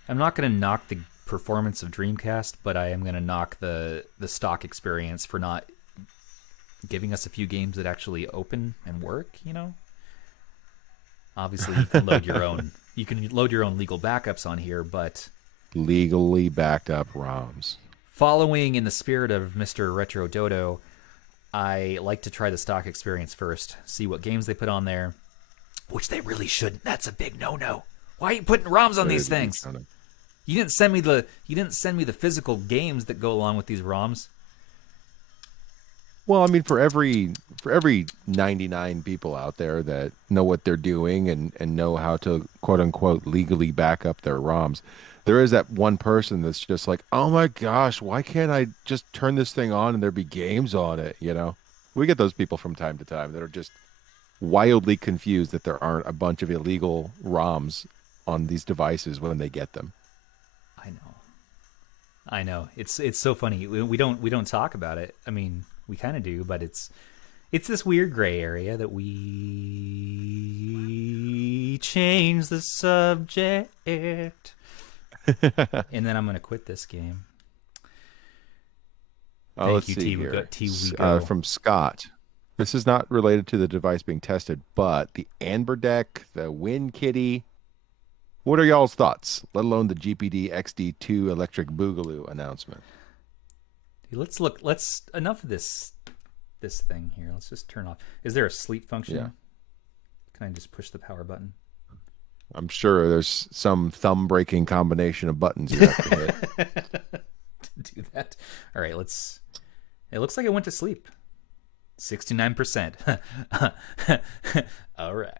I'm not going to knock the performance of Dreamcast, but I am going to knock the stock experience for not giving us a few games that actually open and work, you know? Obviously, you can load your own. You can load your own legal backups on here, but legally backed up ROMs. Following in the spirit of Mr. Retro Dodo, I like to try the stock experience first, see what games they put on there, which they really shouldn't. That's a big no-no. Why are you putting ROMs on these things? You didn't send me the physical games that go along with these ROMs. Well, I mean, for every 99 people out there that know what they're doing and know how to quote unquote legally back up their ROMs, there is that one person that's just like, oh my gosh, why can't I just turn this thing on and there be games on it? You know, we get those people from time to time that are just wildly confused that there aren't a bunch of illegal ROMs on these devices when they get them. I know. It's so funny. We don't talk about it. I mean, we kind of do, but it's this weird gray area that we change the subject. And then I'm going to quit this game. Thank you, T. From Scott. This is not related to the device being tested, but the Amber Deck, the WinKitty. What are y'all's thoughts? Let alone the GPD XD2 Electric Boogaloo announcement. Let's enough of this thing here. Let's just turn off. Is there a sleep function? Yeah. Can I just push the power button? I'm sure there's some thumb-breaking combination of buttons you have to hit. To do that. All right, it looks like it went to sleep. 69%. All right.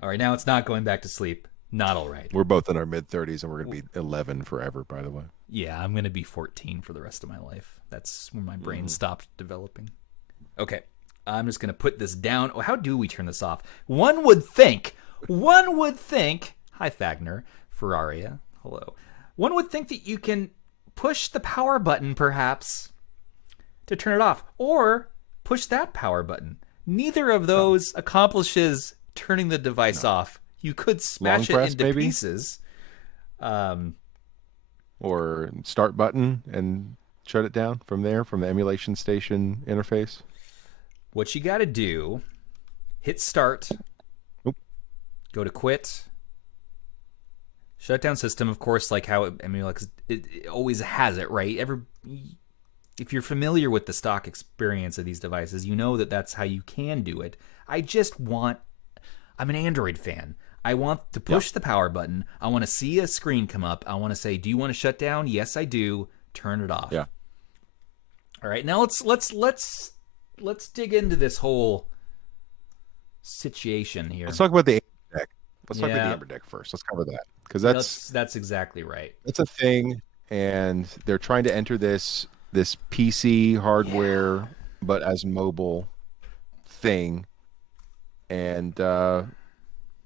All right, now it's not going back to sleep. Not all right. We're both in our mid-30s, and we're going to be 11 forever, by the way. Yeah, I'm going to be 14 for the rest of my life. That's when my brain stopped developing. Okay, I'm just going to put this down. Oh, how do we turn this off? One would think, hi Fagner, Ferraria, hello. One would think that you can push the power button, perhaps, to turn it off, or push that power button. Neither of those accomplishes turning the device off. You could smash it into maybe? pieces. Or start button and shut it down from there, from the emulation station interface. What you got to do, hit start, go to quit, shut down system, of course, like how it emulates. It always has it, right? If you're familiar with the stock experience of these devices, you know that that's how you can do it. I'm an Android fan. I want to push the power button. I want to see a screen come up. I want to say, do you want to shut down? Yes, I do. Turn it off. Yeah. All right. Now let's dig into this whole situation here. Let's talk about the Amber Deck. Let's talk about the Amber Deck first. Let's cover that, because that's exactly right. That's a thing, and they're trying to enter this PC hardware, but as mobile thing. And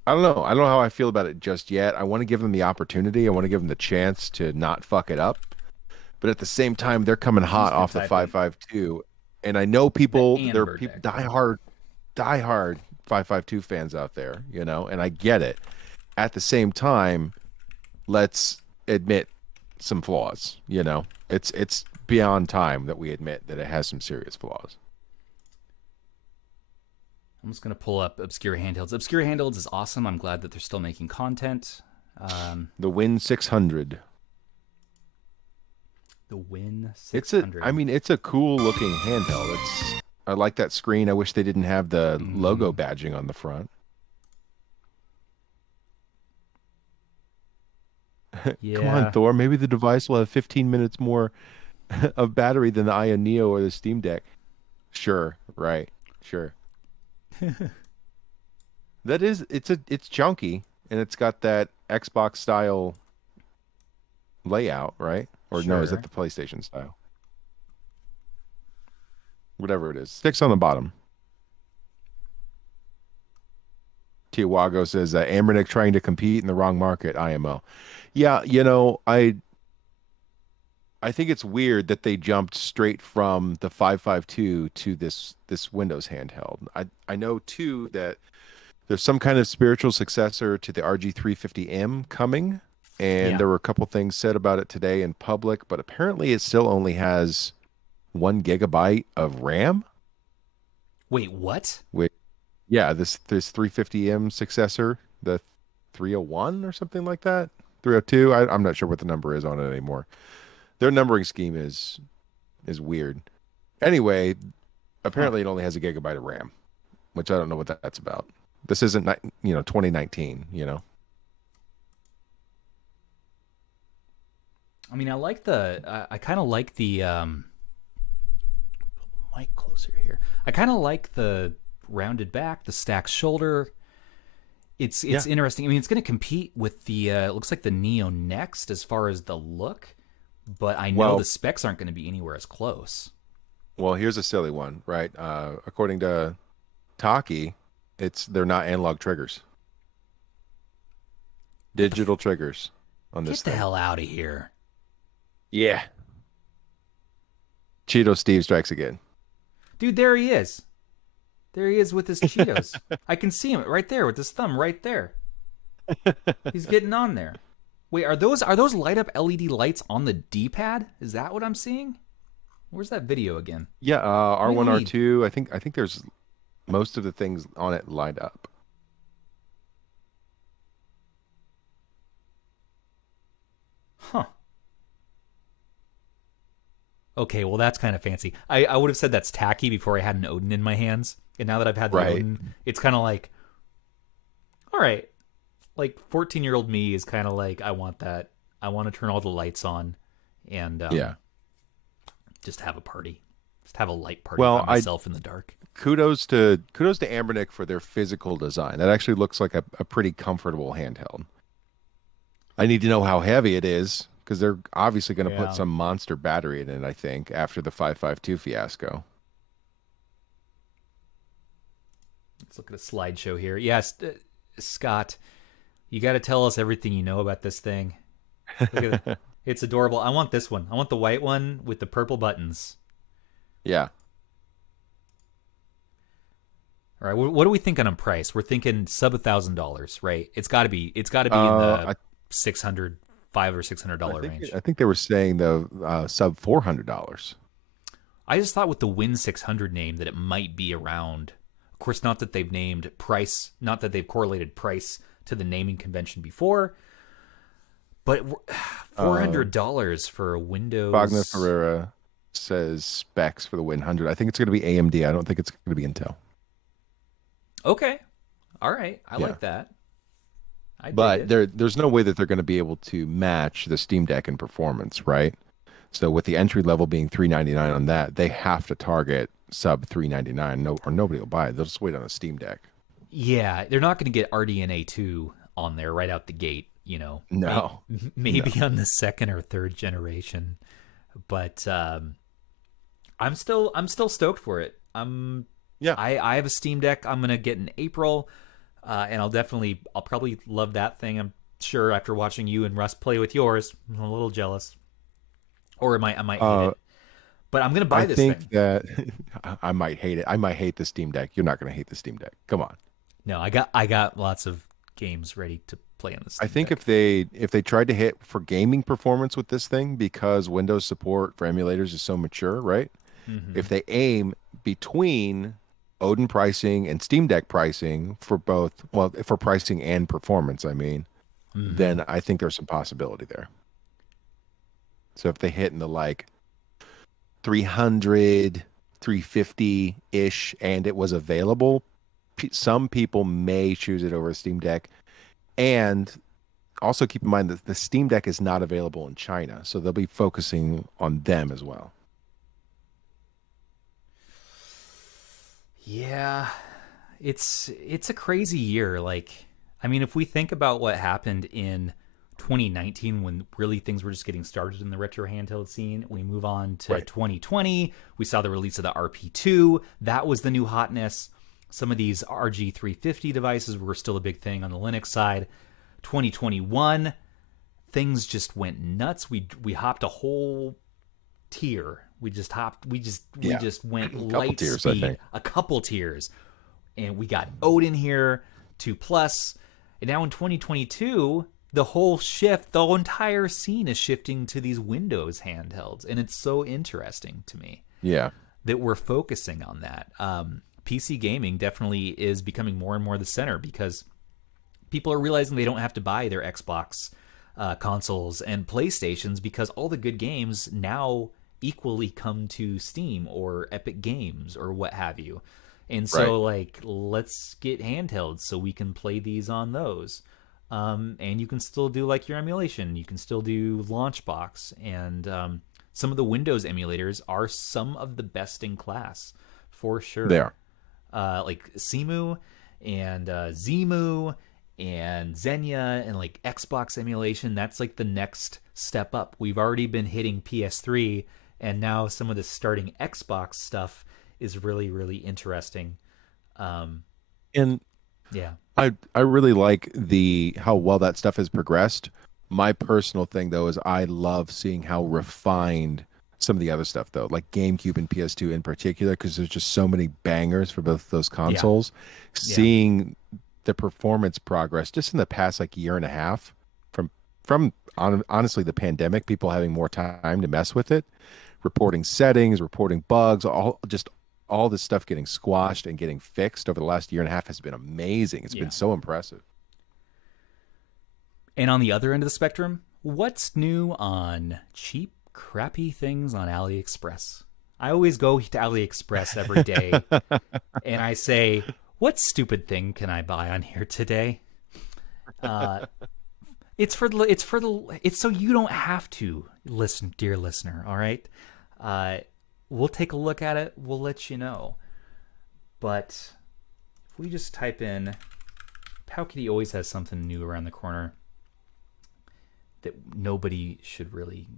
I don't know. I don't know how I feel about it just yet. I want to give them the opportunity. I want to give them the chance to not fuck it up. But at the same time, they're coming hot off the 552. And I know there are people, diehard 552 fans out there, you know, and I get it. at the same time, let's admit some flaws. You know, it's beyond time that we admit that it has some serious flaws. I'm just gonna pull up Obscure Handhelds. Obscure Handhelds is awesome. I'm glad that they're still making content. The Win 600. The Win It's 600. it's a cool looking handheld. I like that screen. I wish they didn't have the logo badging on the front. Yeah. Come on, Thor. Maybe the device will have 15 minutes more of battery than the Ion Neo or the Steam Deck. Sure, right. Sure. It's chunky and it's got that Xbox style layout, right? Or no, is Sure. that the PlayStation style? Whatever it is. Sticks on the bottom. Tiawago says, Ambernick trying to compete in the wrong market, IMO. Yeah, I think it's weird that they jumped straight from the 552 to this Windows handheld. I know too that there's some kind of spiritual successor to the RG350M coming, and there were a couple things said about it today in public, but apparently it still only has 1 gigabyte of RAM. Wait, what? Yeah, this 350M successor, the 301 or something like that, 302. I'm not sure what the number is on it anymore. Their numbering scheme is weird. Anyway, apparently it only has 1 gigabyte of RAM, which I don't know what that's about. This isn't 2019. I mean, I kind of like the put the mic closer here. I kind of like the rounded back, the stacked shoulder. It's interesting. I mean, it's going to compete with the it looks like the Neo Next as far as the look, but I know the specs aren't going to be anywhere as close. Well, here's a silly one, right? According to Taki, they're not analog triggers. Digital triggers on this thing. Get the hell out of here. Yeah. Cheeto Steve strikes again. Dude, there he is. There he is with his Cheetos. I can see him right there with his thumb right there. He's getting on there. Wait, are those light up LED lights on the D-pad? Is that what I'm seeing? Where's that video again? Yeah, R1, R2. I think there's most of the things on it lined up. Huh. Okay, well that's kind of fancy. I would have said that's tacky before I had an Odin in my hands, and now that I've had the Odin, it's kind of like, all right, like 14-year-old me is kind of like, I want that. I want to turn all the lights on, and just have a party, just have a light party by myself in the dark. Kudos to Ambernick for their physical design. That actually looks like a pretty comfortable handheld. I need to know how heavy it is, because they're obviously going to put some monster battery in it, I think, after the 552 fiasco. Let's look at a slideshow here. Yes, Scott, you got to tell us everything you know about this thing. Look at it. It's adorable. I want this one. I want the white one with the purple buttons. Yeah. All right. What do we think on price? We're thinking sub $1,000, right? It's got to be in the $500 or $600 range. I think they were saying sub $400. I just thought with the Win 600 name that it might be around. Of course, not that they've named price, not that they've correlated price to the naming convention before, but $400 for a Windows. Wagner Ferreira says specs for the Win 100. I think it's going to be AMD. I don't think it's going to be Intel. Okay. All right. I like that. But there's no way that they're going to be able to match the Steam Deck in performance, right? So with the entry level being $399 on that, they have to target sub $399. Or nobody will buy it. They'll just wait on a Steam Deck. Yeah, they're not going to get RDNA 2 on there right out the gate, No. Maybe on the second or third generation. But I'm still stoked for it. I have a Steam Deck I'm going to get in April. And I'll probably love that thing. I'm sure after watching you and Russ play with yours, I'm a little jealous, or I might hate it. But I'm gonna buy this thing. I think that I might hate it. I might hate the Steam Deck. You're not gonna hate the Steam Deck. Come on. No, I got lots of games ready to play on the I Steam think Deck. if they tried to hit for gaming performance with this thing, because Windows support for emulators is so mature, right? Mm-hmm. If they aim between Odin pricing and Steam Deck pricing for both, well, for pricing and performance, I mean, Mm-hmm. then I think there's some possibility there. So if they hit in the like 300, 350-ish and it was available, some people may choose it over a Steam Deck. And also keep in mind that the Steam Deck is not available in China, so they'll be focusing on them as well. Yeah, it's a crazy year. Like, I mean, if we think about what happened in 2019 when really things were just getting started in the retro handheld scene, we move on to Right. 2020. We saw the release of the RP2. That was the new hotness. Some of these RG350 devices were still a big thing on the Linux side. 2021, things just went nuts. We hopped a whole tier. We just hopped. We Yeah. just went Couple light tiers, I speed, think. a couple tiers, and we got Odin here, 2 plus, and now in 2022, the whole shift, the whole entire scene is shifting to these Windows handhelds, and it's so interesting to me Yeah. that we're focusing on that. PC gaming definitely is becoming more and more the center because people are realizing they don't have to buy their Xbox consoles and PlayStations because all the good games now equally come to Steam or Epic Games or what have you. And so, like, let's get handhelds so we can play these on those. And you can still do like your emulation. You can still do Launchbox, and some of the Windows emulators are some of the best in class for sure. They are. Like Simu and Zemu and Xenia and like Xbox emulation. That's like the next step up. We've already been hitting PS3, and now some of the starting Xbox stuff is really, really interesting. And Yeah. I really like the how well that stuff has progressed. My personal thing though is I love seeing how refined some of the other stuff though, like GameCube and PS2 in particular, because there's just so many bangers for both those consoles. Yeah. Seeing the performance progress just in the past like year and a half from honestly the pandemic, people having more time to mess with it, reporting settings, reporting bugs, all this stuff getting squashed and getting fixed over the last year and a half has been amazing. It's Yeah. been so impressive. And on the other end of the spectrum, what's new on cheap, crappy things on Aliexpress? I always go to Aliexpress every day and I say, what stupid thing can I buy on here today? It's so you don't have to listen, dear listener. All right. We'll take a look at it. We'll let you know. But if we just type in, PowKiddy always has something new around the corner that nobody should really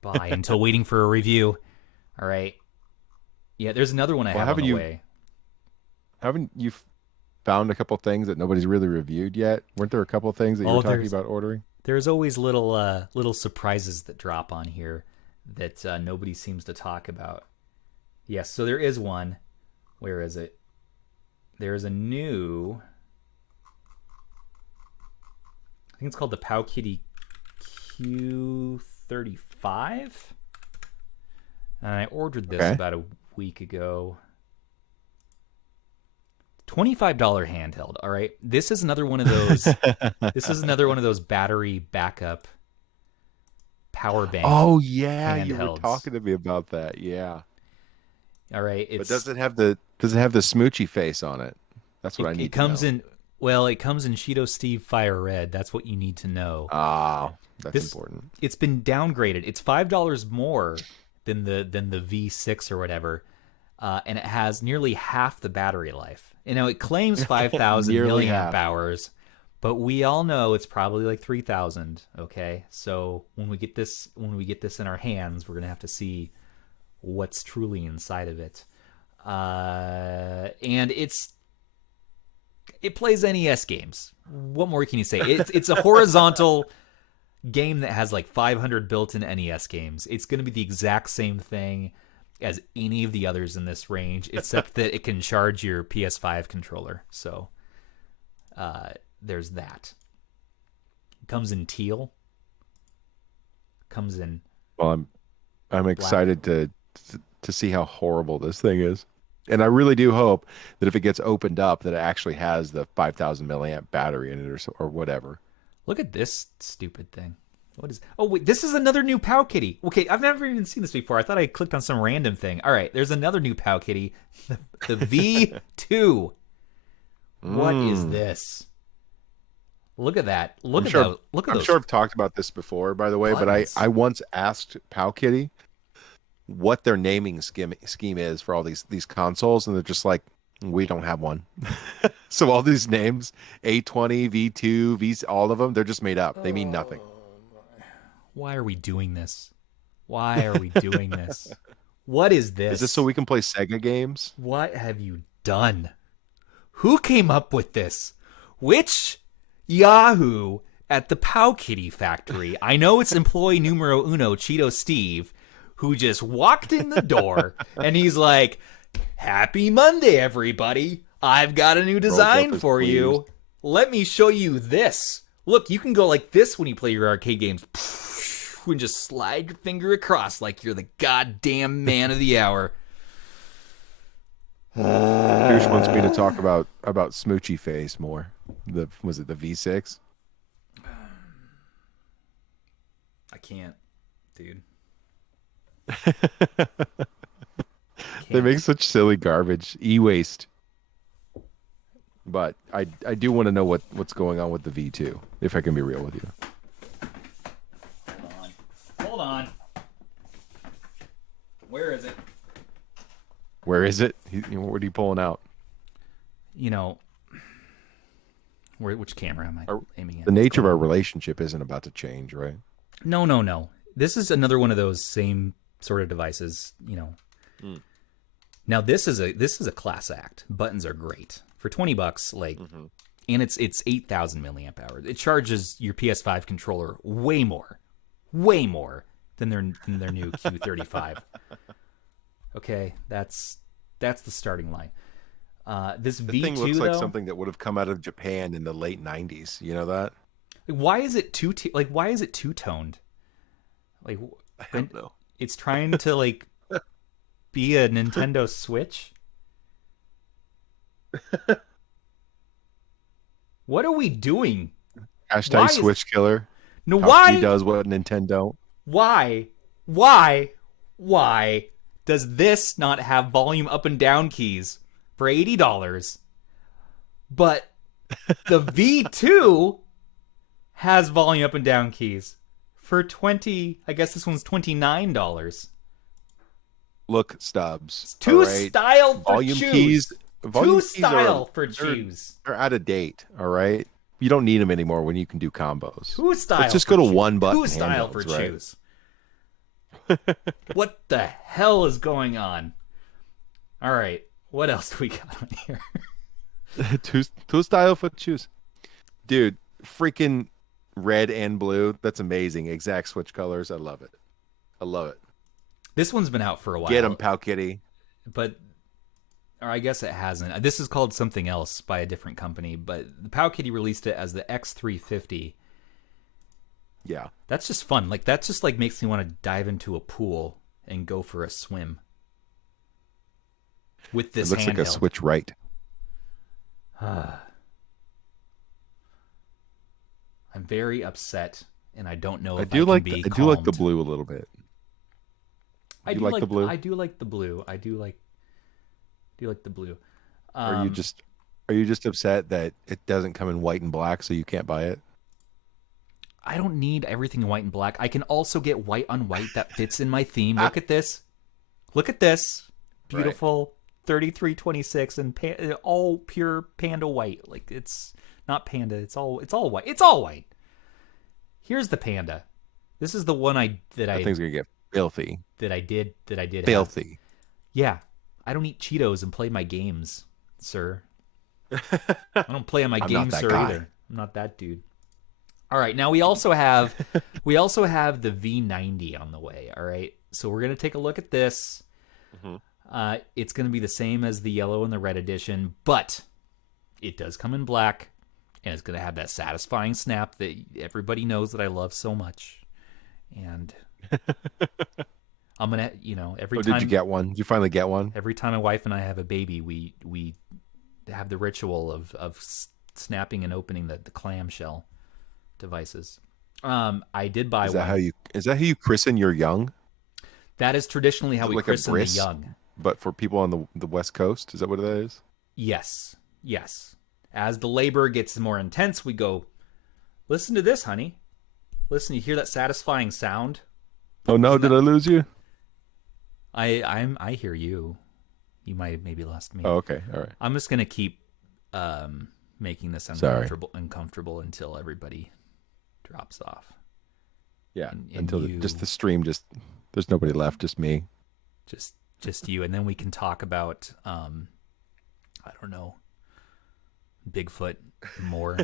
buy until waiting for a review. All right. Yeah, there's another one I have on the way. Haven't you found a couple things that nobody's really reviewed yet? Weren't there a couple things that you were talking about ordering? There's always little surprises that drop on here that nobody seems to talk about. Yes, so there is one. Where is it? There's a new, I think it's called the PowKiddy Q35. And I ordered this about a week ago. $25 handheld. All right. This is another one of those. This is another one of those battery backup power bank. Oh yeah, handhelds. You were talking to me about that. Yeah. All right. But does it have the smoochy face on it? That's what I need. It comes to know. it comes in Cheeto Steve Fire Red. That's what you need to know. That's important. It's been downgraded. It's $5 more than the V6 or whatever, and it has nearly half the battery life. You know, it claims 5,000 milliamp hours, but we all know it's probably like 3,000. Okay, so when we get this in our hands, we're gonna have to see what's truly inside of it. And it plays NES games. What more can you say? It's a horizontal game that has like 500 built-in NES games. It's going to be the exact same thing as any of the others in this range, except that it can charge your PS5 controller. So there's that. It comes in teal. Comes in. Well, I'm excited to see how horrible this thing is. And I really do hope that if it gets opened up, that it actually has the 5,000 milliamp battery in it or whatever. Look at this stupid thing. What is? Oh wait, this is another new PowKiddy. Okay, I've never even seen this before. I thought I clicked on some random thing. All right, there's another new PowKiddy, the V2. What is this? Look at that. Look at those. I'm sure I've talked about this before, by the way, buttons. but I once asked PowKiddy what their naming scheme is for all these consoles, and they're just like, we don't have one. So all these names, A20, V2, V, all of them, they're just made up. They mean nothing. Why are we doing this? Why are we doing this? What is this? Is this so we can play Sega games? What have you done? Who came up with this? Which Yahoo at the PowKiddy factory? I know it's employee numero uno, Cheeto Steve, who just walked in the door and he's like, "Happy Monday, everybody. I've got a new design for you. Let me show you this. Look, you can go like this when you play your arcade games. And just slide your finger across like you're the goddamn man of the hour." Pierce wants me to talk about Smoochy Face more. Was it the V6? I can't, dude. They make such silly garbage. E-waste. But I do want to know what's going on with the V2, if I can be real with you. Hold on. Where is it? Where is it? What are you pulling out? You know, which camera am I aiming at? The nature of our relationship isn't about to change, right? No. This is another one of those same sort of devices, you know. Now this is a class act. Buttons are great. For $20, like, and it's 8,000 milliamp hours. It charges your PS5 controller way more than their new Q35. Okay, that's the starting line. This the V2 thing looks like though, something that would have come out of Japan in the late 90s. You know that? why is it two-toned? Like, I don't know. It's trying to like be a Nintendo Switch. What are we doing? Hashtag Switch killer. No, How why? he does what Nintendo. Why does this not have volume up and down keys for $80, but the V2 has volume up and down keys for $20? I guess this one's $29. Look, Stubbs. It's too all right? style for Volume choose. keys. Volume Too keys style for choose. They're out of date. All right. You don't need them anymore when you can do combos. Too style. Let's just go to one button. Too style for right? choose. What the hell is going on? All right, what else do we got on here? two style for choose. Dude, freaking red and blue. That's amazing. Exact Switch colors. I love it. This one's been out for a while. Get him, PowKiddy. But, or I guess it hasn't. This is called something else by a different company, but the PowKiddy released it as the X350. Yeah. That's just fun. Like, that just like makes me want to dive into a pool and go for a swim. With this It looks like a handheld. Switch right. I'm very upset, and I don't know if I do can like be I do like the calmed. blue a little bit. I You do like the blue? I do like the blue. I do like the blue. Are you just upset that it doesn't come in white and black, so you can't buy it? I don't need everything in white and black. I can also get white on white that fits in my theme. Look at this. Look at this. Beautiful 3326 and all pure panda white. Like, it's not panda. It's all white. It's all white. Here's the panda. This is the one That thing's gonna get filthy. that I did have. Filthy. Yeah. I don't eat Cheetos and play my games, sir. I don't play on my I'm not games, that sir, guy. either. I'm not that dude. All right, now we also have the V90 on the way. All right, so we're gonna take a look at this. It's gonna be the same as the yellow and the red edition, but it does come in black. and it's going to have that satisfying snap that everybody knows that I love so much. And I'm going to, you know, every time. Did you get one? Did you finally get one? Every time my wife and I have a baby, we have the ritual of snapping and opening the clamshell devices. I did buy one. Is that how you christen your young? That is traditionally how we like christen the young. But for people on the West Coast, is that what it is? Yes. As the labor gets more intense, we go, listen to this, honey. Listen, you hear that satisfying sound? Oh no, did I lose you? I hear you. You maybe lost me. Oh, okay. All right. I'm just gonna keep making this uncomfortable until everybody drops off. Yeah. And until just the stream, there's nobody left, just me. Just you, and then we can talk about I don't know, Bigfoot more.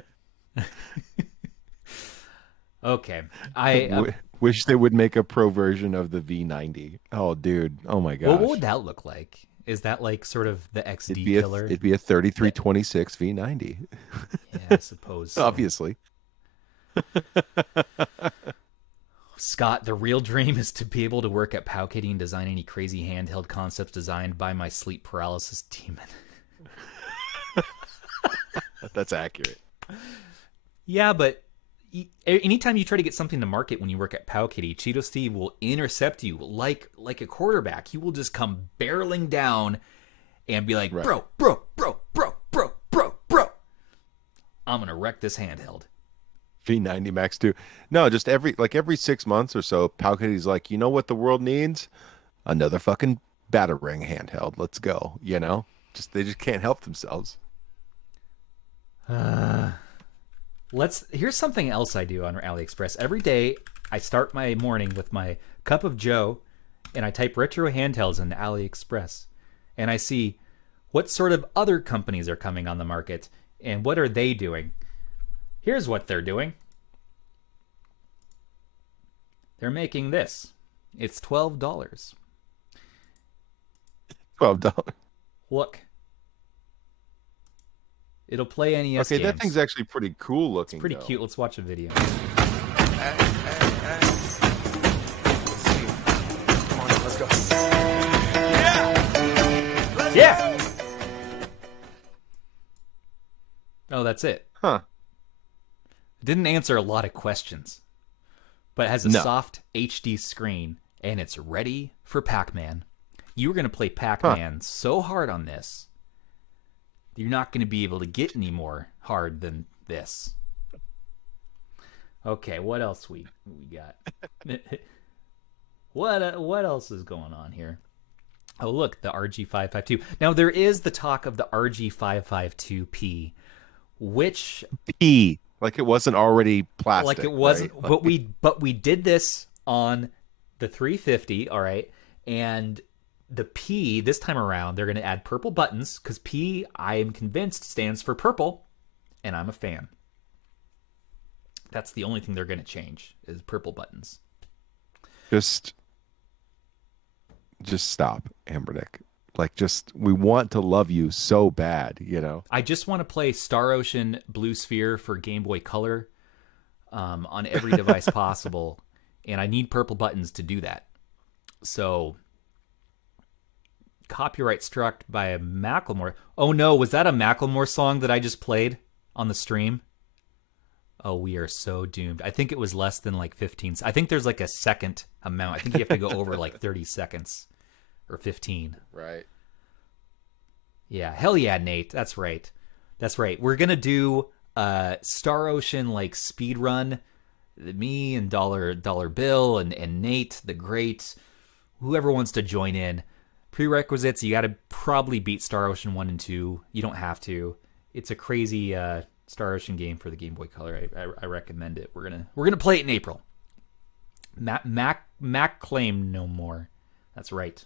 Okay. I wish they would make a pro version of the V90. Oh, dude. Oh my gosh. Well, what would that look like? Is that like sort of the XD killer? It'd be a 3326 V90. Yeah, I suppose. So. Obviously. Scott, the real dream is to be able to work at PowKiddy and design any crazy handheld concepts designed by my sleep paralysis demon. That's accurate. Yeah, but anytime you try to get something to market when you work at PowKiddy, Cheeto Steve will intercept you like a quarterback. He will just come barreling down and be like, bro. I'm going to wreck this handheld. V90 Max 2. No, just every 6 months or so, PowKiddy's like, you know what the world needs? Another fucking Batarang handheld. Let's go. You know? They just can't help themselves. Here's something else I do on Aliexpress. Every day I start my morning with my cup of joe and I type retro handhelds in Aliexpress and I see what sort of other companies are coming on the market and what are they doing. Here's what they're doing. They're making this. It's $12. $12. Look. It'll play NES Okay, games. that thing's actually pretty cool looking. It's pretty cute. Let's watch a video. Let's see. Come on, let's go. Yeah! Oh, that's it. Huh. It didn't answer a lot of questions. But it has a soft HD screen, and it's ready for Pac-Man. You're going to play Pac-Man so hard on this, you're not going to be able to get any more hard than this. Okay, what else we got? What else is going on here? Oh, look, the RG552. Now, there is the talk of the RG552P, which... P, like it wasn't already plastic. Like it wasn't, right? but we did this on the 350, all right? And the P, this time around, they're going to add purple buttons, because P, I am convinced, stands for purple, and I'm a fan. That's the only thing they're going to change, is purple buttons. Just stop, Ambernick. Like, we want to love you so bad, you know? I just want to play Star Ocean Blue Sphere for Game Boy Color on every device possible, and I need purple buttons to do that. So... Copyright struck by a Macklemore. Oh no, was that a Macklemore song that I just played on the stream? Oh, we are so doomed. I think it was less than like 15. I think there's like a second amount. I think you have to go over like 30 seconds or 15. Right. Yeah, hell yeah, Nate. That's right. We're going to do Star Ocean like speed run. Me and Dollar Bill and Nate the Great. Whoever wants to join in. Prerequisites, you got to probably beat Star Ocean 1 and 2. You don't have to. It's a crazy Star Ocean game for the Game Boy Color. I recommend it. We're gonna play it in April. Mac claim no more. That's right.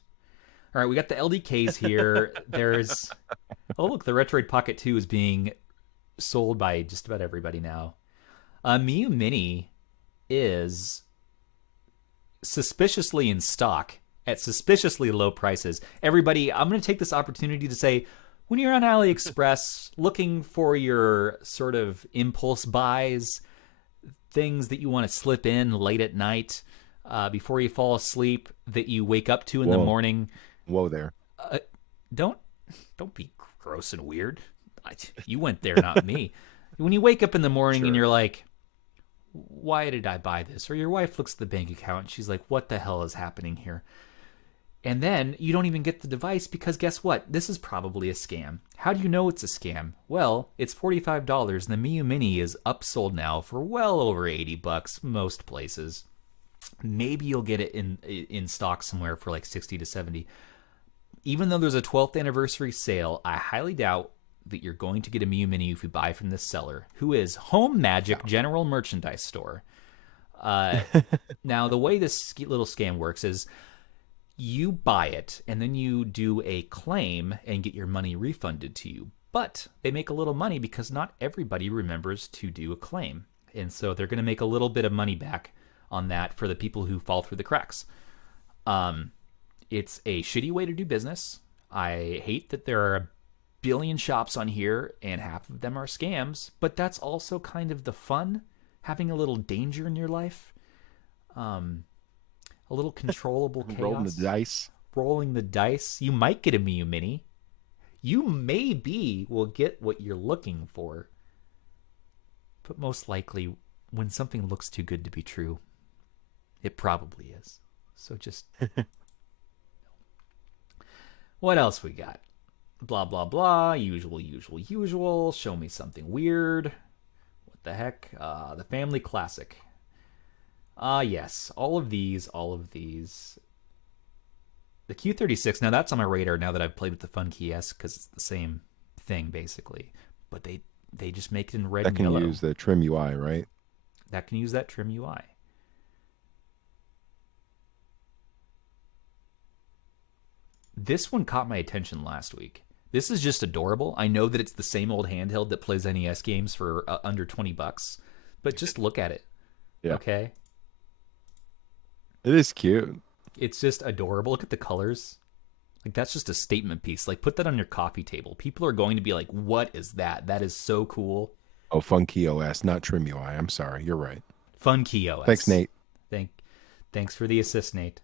All right, we got the LDKs here. There's look, the Retroid Pocket 2 is being sold by just about everybody now. Miu Mini is suspiciously in stock at suspiciously low prices. Everybody, I'm going to take this opportunity to say, when you're on AliExpress looking for your sort of impulse buys, things that you want to slip in late at night before you fall asleep that you wake up to in the morning. Whoa there. Don't be gross and weird. You went there, not me. When you wake up in the morning and you're like, why did I buy this? Or your wife looks at the bank account and she's like, what the hell is happening here? And then you don't even get the device because guess what? This is probably a scam. How do you know it's a scam? Well, it's $45 and the Miu Mini is upsold now for well over $80 most places. Maybe you'll get it in stock somewhere for like 60 to 70. Even though there's a 12th anniversary sale, I highly doubt that you're going to get a Miu Mini if you buy from this seller, who is Home Magic General Merchandise Store. Now, the way this little scam works is you buy it, and then you do a claim and get your money refunded to you. But they make a little money because not everybody remembers to do a claim. And so they're going to make a little bit of money back on that for the people who fall through the cracks. It's a shitty way to do business. I hate that there are a billion shops on here and half of them are scams, but that's also kind of the fun, having a little danger in your life. A little controllable chaos. Rolling the dice. You might get a Miu Mini. You maybe will get what you're looking for. But most likely, when something looks too good to be true, it probably is. So just... What else we got? Blah, blah, blah. Usual. Show me something weird. What the heck? The Family Classic. Yes. All of these. The Q36, now that's on my radar now that I've played with the Funky S because it's the same thing, basically. But they just make it in red and yellow. That can use the Trim UI, right? That can use that Trim UI. This one caught my attention last week. This is just adorable. I know that it's the same old handheld that plays NES games for under $20, but just look at it. Yeah. Okay? It is cute. It's just adorable. Look at the colors. Like, that's just a statement piece. Like, put that on your coffee table. People are going to be like, what is that? That is so cool. Oh, Funky OS, not Trim UI. I'm sorry. You're right. Funky OS. Thanks, Nate. Thanks for the assist, Nate.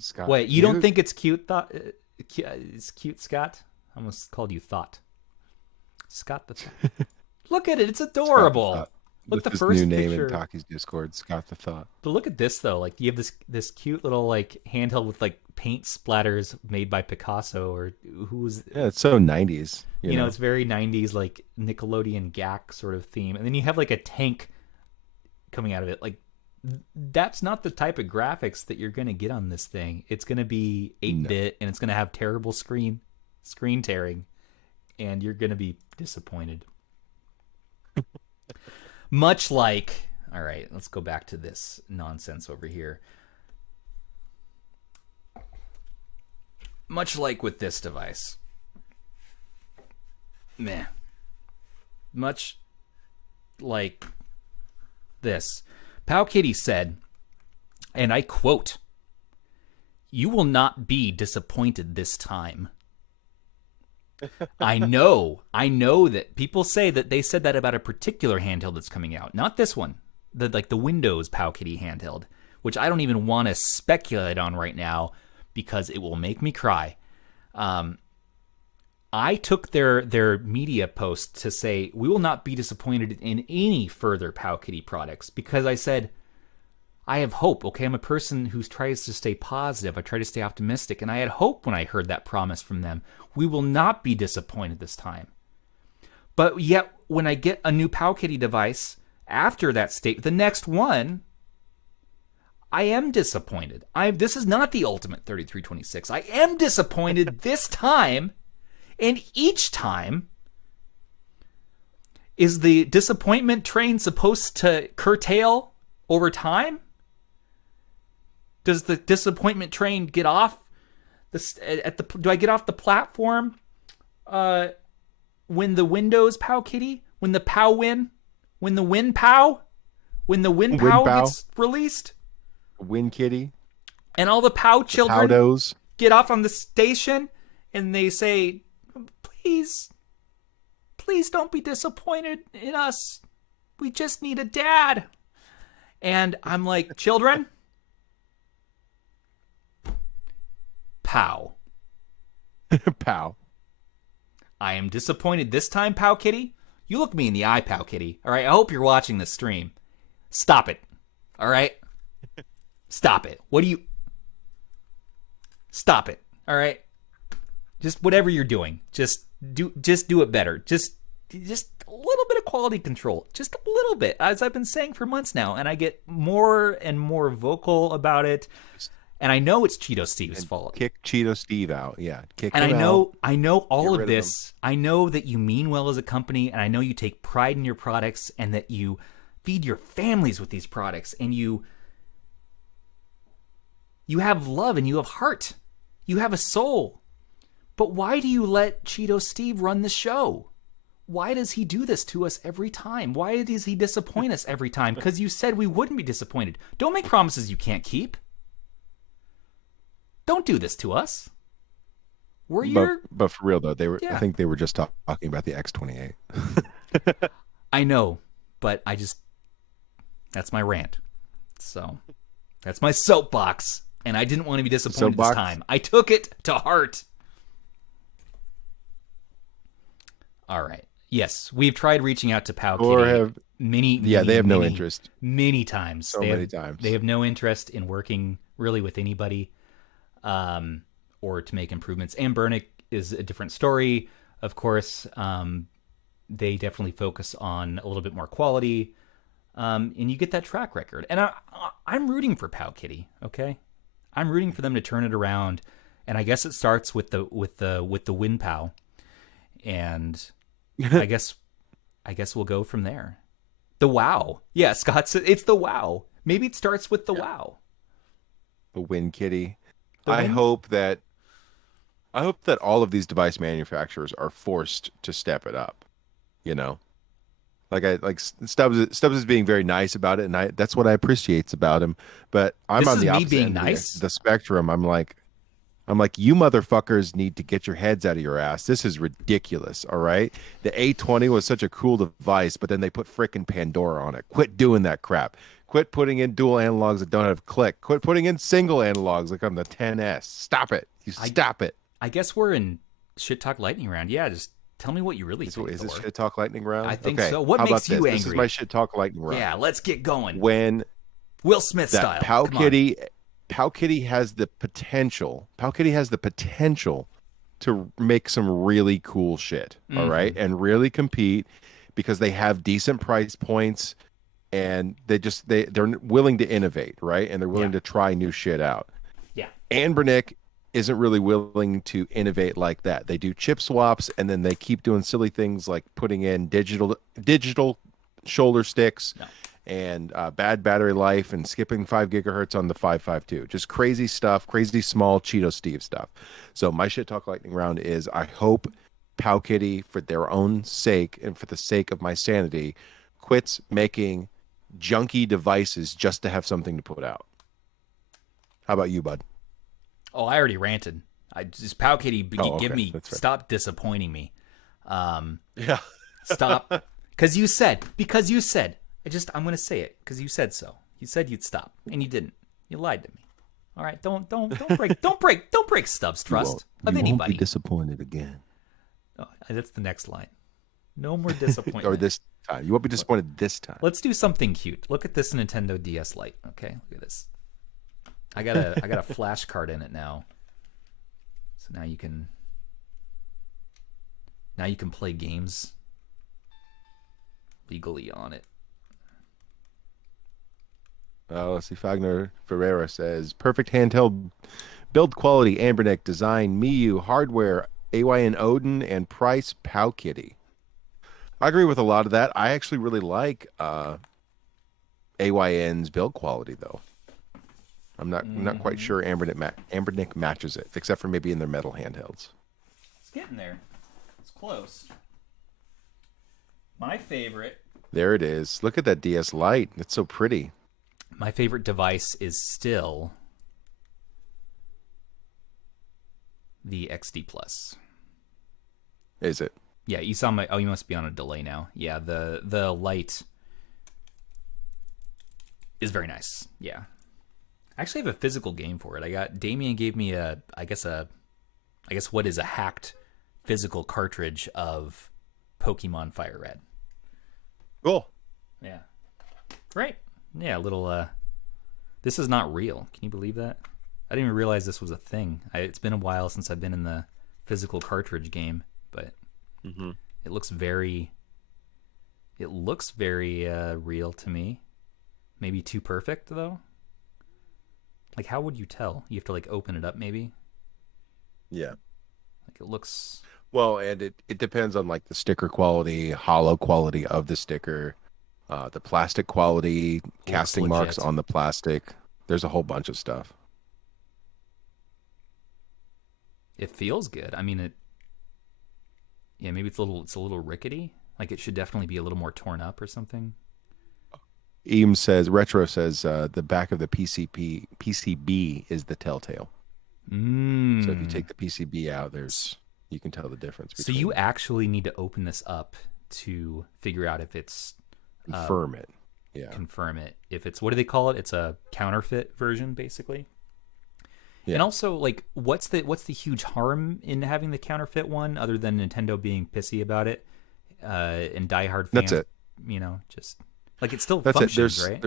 Scott, wait, you don't think it's cute? It's cute, Scott? I almost called you Thought. Scott the Thought. Look at it. It's adorable. Look, the first new name picture. in Taki's Discord, Scott the Thought. But look at this though. Like, you have this cute little like handheld with like paint splatters made by Picasso or who was. Yeah, it's so 90s. You know, it's very 90s, like Nickelodeon GAC sort of theme. And then you have like a tank coming out of it. Like, that's not the type of graphics that you're going to get on this thing. It's going to be 8-bit and it's going to have terrible screen tearing, and you're going to be disappointed. Much like, all right, let's go back to this nonsense over here. Much like with this device. Meh. Much like this. PowKiddy said, and I quote, "You will not be disappointed this time." I know that people say that they said that about a particular handheld that's coming out. Not this one. The Windows PowKiddy handheld, which I don't even want to speculate on right now because it will make me cry. I took their media post to say, we will not be disappointed in any further PowKiddy products, because I said, I have hope. Okay, I'm a person who tries to stay positive. I try to stay optimistic, and I had hope when I heard that promise from them. We will not be disappointed this time. But yet, when I get a new PowKiddy device after that state, the next one, I am disappointed. This is not the ultimate 3326. I am disappointed this time. And each time, is the disappointment train supposed to curtail over time? Does the disappointment train get off do I get off the platform when the Windows PowKiddy, when the PowWin, when the WinPow, when the WinPow gets released? WinKitty. And all the Pow children. Powdos. get off on the station and they say, please don't be disappointed in us. We just need a dad. And I'm like, children, pow. Pow. I am disappointed this time, PowKiddy. You look me in the eye, PowKiddy. All right, I hope you're watching this stream. Stop it. All right? Stop it. What do you... Stop it. All right? Just whatever you're doing, just do it better. Just a little bit of quality control. Just a little bit, as I've been saying for months now, and I get more and more vocal about it. And I know it's Cheeto Steve's fault. Kick Cheeto Steve out. Yeah, kick and him out. I know all Get of rid this. I know that you mean well as a company, and I know you take pride in your products, and that you feed your families with these products, and you have love and you have heart. You have a soul. But why do you let Cheeto Steve run the show? Why does he do this to us every time? Why does he disappoint us every time? Because you said we wouldn't be disappointed. Don't make promises you can't keep. Don't do this to us. But for real though, they were. Yeah. I think they were just talking about the X28. I know, but that's my rant. So that's my soapbox, and I didn't want to be disappointed this time. I took it to heart. All right. Yes, we've tried reaching out to PowKiddy they have no interest. Many times. Many times. They have no interest in working really with anybody, or to make improvements. And Burnick is a different story, of course. They definitely focus on a little bit more quality, and you get that track record. And I'm rooting for PowKiddy. Okay, I'm rooting for them to turn it around. And I guess it starts with the WinPow, and I guess we'll go from there. The WoW. Yeah, Scott said it's the WoW. Maybe it starts with the WoW. The WinKitty. I hope that all of these device manufacturers are forced to step it up. You know, like Stubbs is being very nice about it, and that's what I appreciate about him. But I'm This on is the me opposite being end of nice? the spectrum. I'm like, you motherfuckers need to get your heads out of your ass. This is ridiculous. All right, the A20 was such a cool device, but then they put frickin' Pandora on it. Quit doing that crap. Quit putting in dual analogs that don't have click. Quit putting in single analogs like on the 10S. Stop it. Stop it. I guess we're in Shit Talk Lightning Round. Yeah, just tell me what you really think. Is this Thor. Shit Talk Lightning Round? I think okay. so. What How makes about you this? angry? This is my Shit Talk Lightning Round. Yeah, let's get going. When Will Smith style. PowKiddy has the potential. PowKiddy has the potential to make some really cool shit. Mm-hmm. All right, and really compete because they have decent price points, and they're willing to innovate, right? And they're willing to try new shit out. Yeah. Burnick isn't really willing to innovate like that. They do chip swaps, and then they keep doing silly things like putting in digital shoulder sticks. No. And bad battery life and skipping 5 gigahertz on the 552. Just crazy stuff, crazy small Cheeto Steve stuff. So my Shit Talk Lightning Round is I hope PowKiddy, for their own sake and for the sake of my sanity, quits making junky devices just to have something to put out. How about you, bud? Oh, I already ranted. I just PowKiddy, give me, That's right. stop disappointing me. Yeah. Stop. Because you said. I'm going to say it because you said so. You said you'd stop, and you didn't. You lied to me. All right, don't break Stubbs' trust of anybody. Won't be disappointed again. Oh, that's the next line. No more disappointment. Or this time. You won't be disappointed this time. Let's do something cute. Look at this Nintendo DS Lite. Okay, look at this. I got a flash card in it now. So now you can play games legally on it. Let's see. Fagner Ferreira says, perfect handheld build quality, Burnick design, Miyu, hardware, AYN Odin, and price, PowKiddy. I agree with a lot of that. I actually really like AYN's build quality, though. I'm not quite sure Burnick matches it, except for maybe in their metal handhelds. It's getting there. It's close. My favorite. There it is. Look at that DS Lite. It's so pretty. My favorite device is still the XD Plus. Is it? Yeah, you saw my. Oh, you must be on a delay now. Yeah, the light is very nice. Yeah, I actually have a physical game for it. Damien gave me I guess what is a hacked physical cartridge of Pokemon Fire Red. Cool. Yeah. Right. Yeah, a little. This is not real. Can you believe that? I didn't even realize this was a thing. It's been a while since I've been in the physical cartridge game, but it looks very. It looks very real to me. Maybe too perfect though. Like, how would you tell? You have to like open it up, maybe. Yeah. Like it looks. Well, and it depends on like the sticker quality, hollow quality of the sticker, the plastic quality, casting marks legit. on the plastic. There's a whole bunch of stuff. It feels good. I mean, yeah, maybe it's a little rickety. Like it should definitely be a little more torn up or something. Retro says the back of the PCB is the telltale. So if you take the PCB out, you can tell the difference. So you actually need to open this up to figure out if it's confirm it. Yeah. Confirm it. If it's, what do they call it? It's a counterfeit version, basically. Yeah. And also, like, what's the huge harm in having the counterfeit one, other than Nintendo being pissy about it, and diehard fans? That's it. You know, just like it still That's functions, it. right?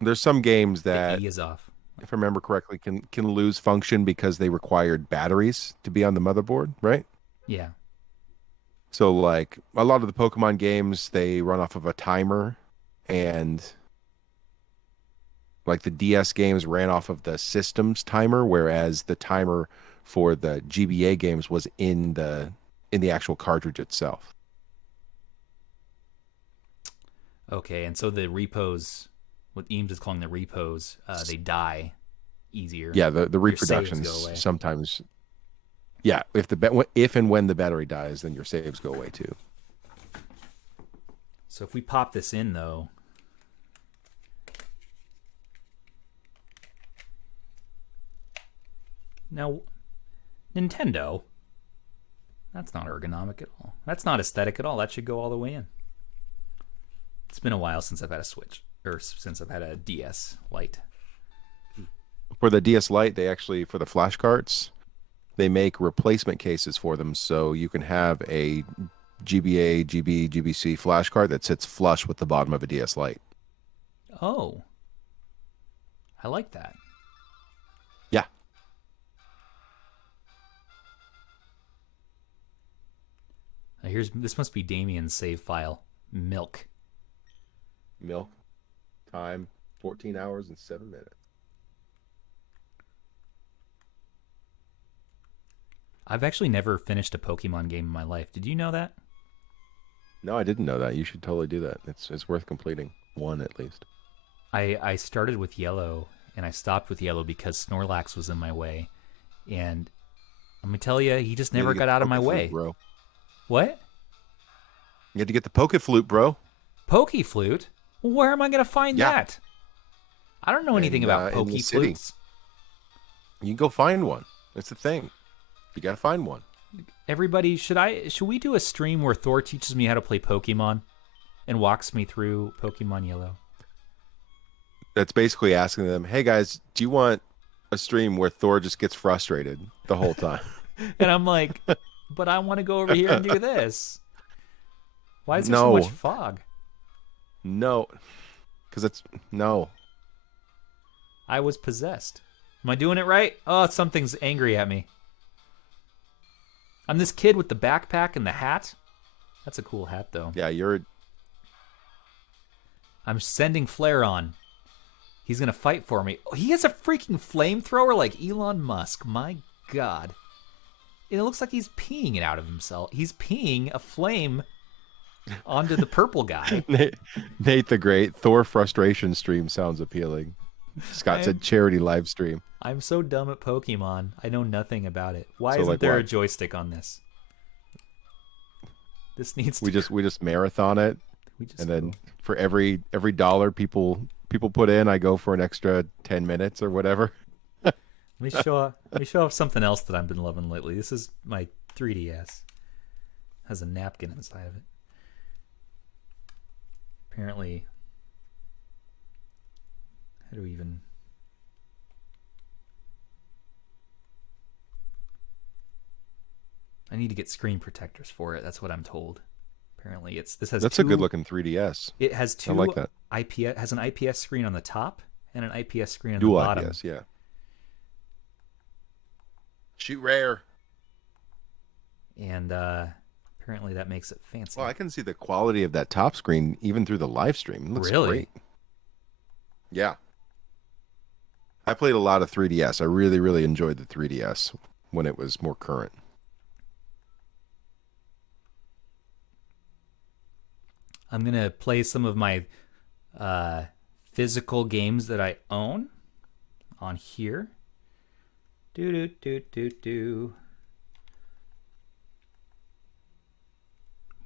There's some games that, the E is off. if I remember correctly, can lose function because they required batteries to be on the motherboard, right? Yeah. So like a lot of the Pokemon games, they run off of a timer, and like the DS games ran off of the system's timer, whereas the timer for the GBA games was in the actual cartridge itself. Okay, and so the repos, what Eames is calling the repos, they die easier. Yeah, the Your saves go reproductions away. sometimes. Yeah, if and when the battery dies, then your saves go away too. So if we pop this in, though, now Nintendo, that's not ergonomic at all. That's not aesthetic at all. That should go all the way in. It's been a while since I've had a Switch, or since I've had a DS Lite. For the DS Lite, they actually, for the flash carts, they make replacement cases for them, so you can have a GBA, GB, GBC flash card that sits flush with the bottom of a DS Lite. Oh, I like that. Yeah. Now this must be Damien's save file. Milk. Milk. Time, 14 hours and 7 minutes. I've actually never finished a Pokemon game in my life. Did you know that? No, I didn't know that. You should totally do that. It's worth completing one at least. I started with Yellow, and I stopped with Yellow because Snorlax was in my way. And I'm going to tell you, he just never got out of my way. Bro. What? You had to get the Poke Flute, bro. Pokeflute? Well, where am I going to find that? I don't know anything about in the city. Pokeflutes. You can go find one. That's the thing. You got to find one. Everybody, should we do a stream where Thor teaches me how to play Pokemon and walks me through Pokemon Yellow? That's basically asking them, hey guys, do you want a stream where Thor just gets frustrated the whole time? And I'm like, but I want to go over here and do this. Why is there so much fog? No, because no. I was possessed. Am I doing it right? Oh, something's angry at me. I'm this kid with the backpack and the hat. That's a cool hat, though. Yeah, you're... I'm sending Flare on. He's going to fight for me. Oh, he has a freaking flamethrower like Elon Musk. My God. And it looks like he's peeing it out of himself. He's peeing a flame onto the purple guy. Nate the Great, Thor frustration stream sounds appealing. Scott said charity live stream. I'm so dumb at Pokemon. I know nothing about it. Why isn't there a joystick on this? This needs to... We just marathon it. And then for every $1 people put in, I go for an extra 10 minutes or whatever. Let me show off something else that I've been loving lately. This is my 3DS. Has a napkin inside of it. Apparently, how do we even? I need to get screen protectors for it. That's what I'm told. Apparently, That's a good looking 3DS. It has two. I like that. IPS has an IPS screen on the top and an IPS screen on Dual the bottom. IPS, yeah. Shoot rare. And apparently that makes it fancy. Well, I can see the quality of that top screen even through the live stream. It looks Really? great. Yeah. I played a lot of 3DS. I really, really enjoyed the 3DS when it was more current. I'm going to play some of my physical games that I own on here.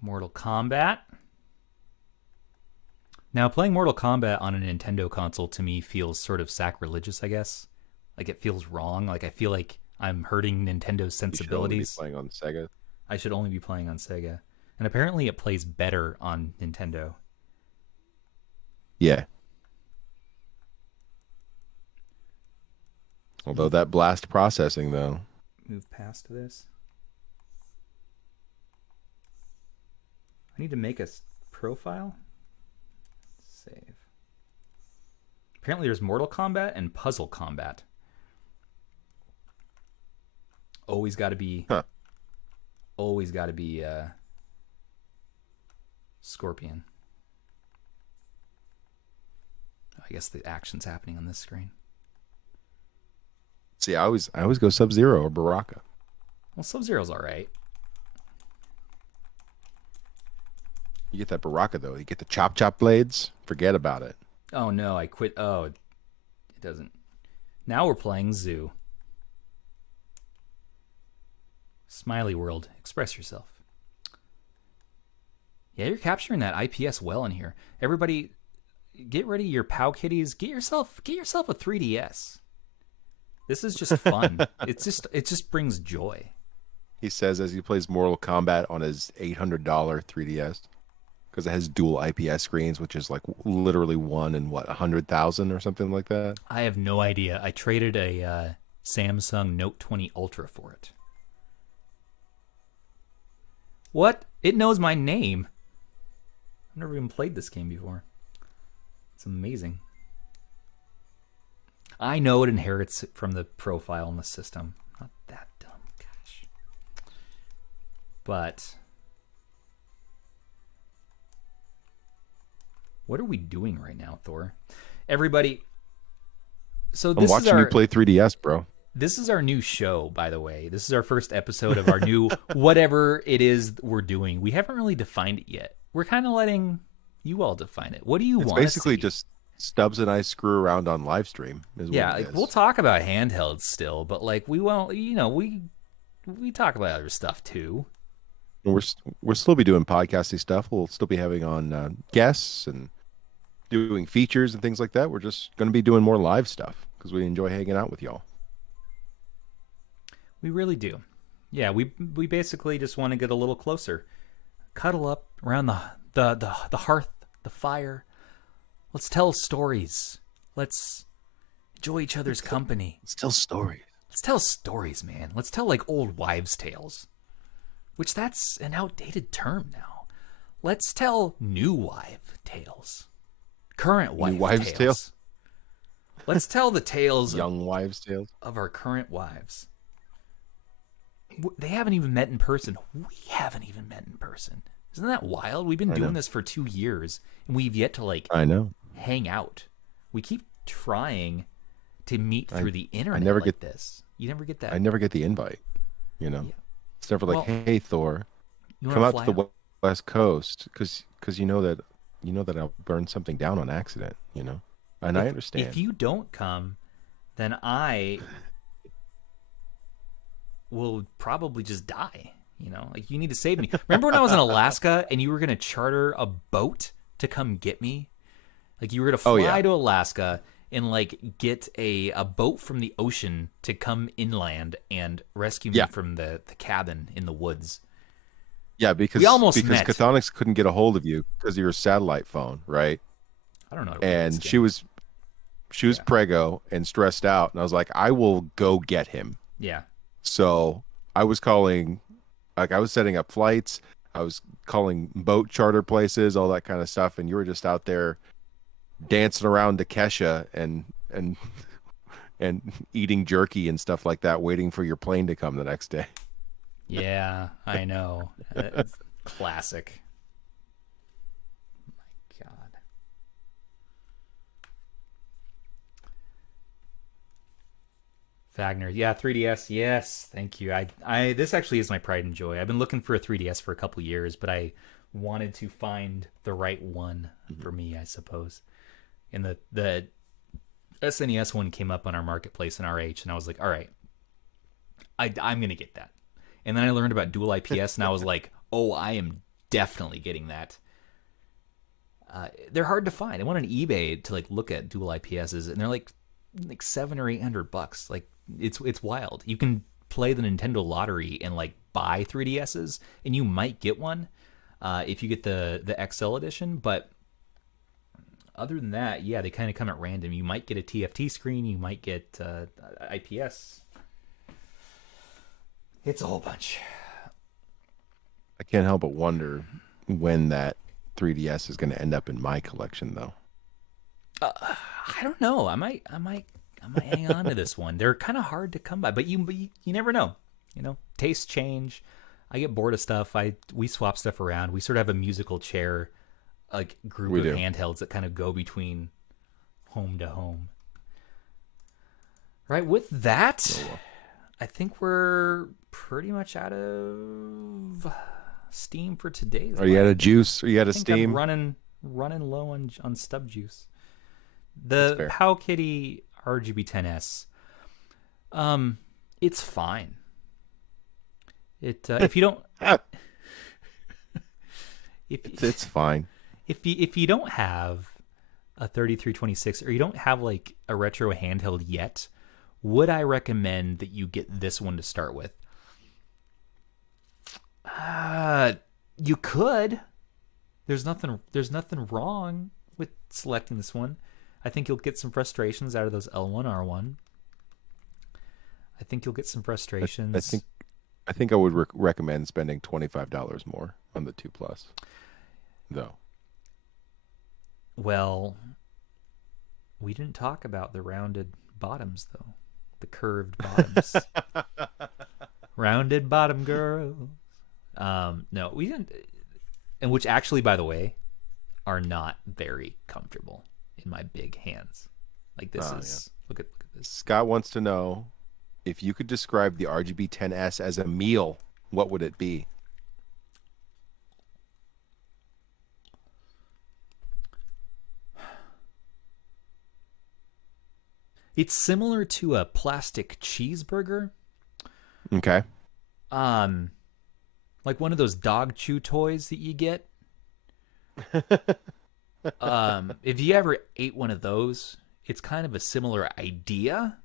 Mortal Kombat. Now, playing Mortal Kombat on a Nintendo console to me feels sort of sacrilegious, I guess. Like, it feels wrong. Like, I feel like I'm hurting Nintendo's sensibilities. You should only be playing on Sega. I should only be playing on Sega. And apparently it plays better on Nintendo. Yeah. Although that blast processing, though. Move past this. I need to make a profile. Save. Apparently there's Mortal Kombat and Puzzle Combat. Always got to be... Huh. Always got to be... Scorpion. I guess the action's happening on this screen. See, I always go Sub-Zero or Baraka. Well, Sub-Zero's all right. You get that Baraka, though. You get the chop blades. Forget about it. Oh, no, I quit. Oh, it doesn't. Now we're playing Zoo. Smiley World. Express yourself. Yeah, you're capturing that IPS well in here. Everybody, get ready your PowKiddies. Get yourself a 3DS. This is just fun. It just brings joy. He says as he plays Mortal Kombat on his $800 3DS because it has dual IPS screens, which is like literally one in 100,000 or something like that. I have no idea. I traded a Samsung Note 20 Ultra for it. What? It knows my name. I've never even played this game before. It's amazing. I know it inherits from the profile in the system. Not that dumb, gosh. But what are we doing right now, Thor? Everybody, so this I'm watching you play 3DS, bro. This is our new show, by the way. This is our first episode of our new whatever it is we're doing. We haven't really defined it yet. We're kind of letting you all define it. What do you want? It's basically just Stubbs and I screw around on live stream. Yeah, like, we'll talk about handhelds still, but like we won't. You know, we talk about other stuff too. We'll still be doing podcasty stuff. We'll still be having on guests and doing features and things like that. We're just going to be doing more live stuff because we enjoy hanging out with y'all. We really do. Yeah, we basically just want to get a little closer, cuddle up around the hearth, the fire. Let's tell stories. Let's enjoy each other's company. Let's tell stories. Let's tell stories, man. Let's tell like old wives' tales, which that's an outdated term now. Let's tell new wife tales, current wives' tales. Let's tell the tales young wives' tales of our current wives. They haven't even met in person. We haven't even met in person. Isn't that wild? We've been doing this for 2 years, and we've yet to hang out. We keep trying to meet through the internet. This. You never get that. I never get the invite. You know, it's never like, hey Thor, come out to the West Coast because you know that I'll burn something down on accident. You know, and I understand. If you don't come, then I will probably just die. You know, like you need to save me. Remember when I was in Alaska and you were going to charter a boat to come get me? Like you were going to fly to Alaska and like get a boat from the ocean to come inland and rescue me Yeah. from the cabin in the woods. Yeah, because We almost met. Chthonics couldn't get a hold of you because of your satellite phone, right? I don't know. How to play this And game. she was preggo and stressed out, and I was like, I will go get him. Yeah. So I was calling, like I was setting up flights, I was calling boat charter places, all that kind of stuff, and you were just out there dancing around to Kesha and and eating jerky and stuff like that, waiting for your plane to come the next day. Yeah, I know. It's classic. My God. Fagner, yeah, 3DS, yes, thank you. I this actually is my pride and joy. I've been looking for a 3DS for a couple years, but I wanted to find the right one for me, I suppose. And the SNES one came up on our marketplace in RH, and I was like, all right, I'm gonna get that. And then I learned about dual IPS, and I was like, oh, I am definitely getting that. They're hard to find. I went on eBay to like look at dual IPSs, and they're like $700 or $800. Like it's wild. You can play the Nintendo lottery and like buy 3DSs, and you might get one if you get the XL edition. But other than that, yeah, they kind of come at random. You might get a TFT screen. You might get IPS. It's a whole bunch. I can't help but wonder when that 3DS is going to end up in my collection, though. I don't know. I might hang on to this one. They're kind of hard to come by, but you never know. You know, tastes change. I get bored of stuff. We swap stuff around. We sort of have a musical chair, like group of handhelds that kind of go between home to home. Right. With that, I think we're pretty much out of steam for today. Are you out of juice? Are you out of steam? I'm running low on stub juice. The PowKiddy RGB10S, it's fine. If you don't, it's fine. If you don't have a 3326 or you don't have like a retro handheld yet, would I recommend that you get this one to start with? You could. There's nothing wrong with selecting this one. I think you'll get some frustrations out of those L1, R1. I think you'll get some frustrations. I think I would recommend spending $25 more on the 2 Plus, though. Well, we didn't talk about the rounded bottoms, though. The curved bottoms. Rounded bottom girls. No, we didn't. And which actually, by the way, are not very comfortable in my big hands. Like this is, yeah. Look at this. Scott wants to know, if you could describe the RGB10S as a meal, what would it be? It's similar to a plastic cheeseburger. Okay. Like one of those dog chew toys that you get. If you ever ate one of those, it's kind of a similar idea.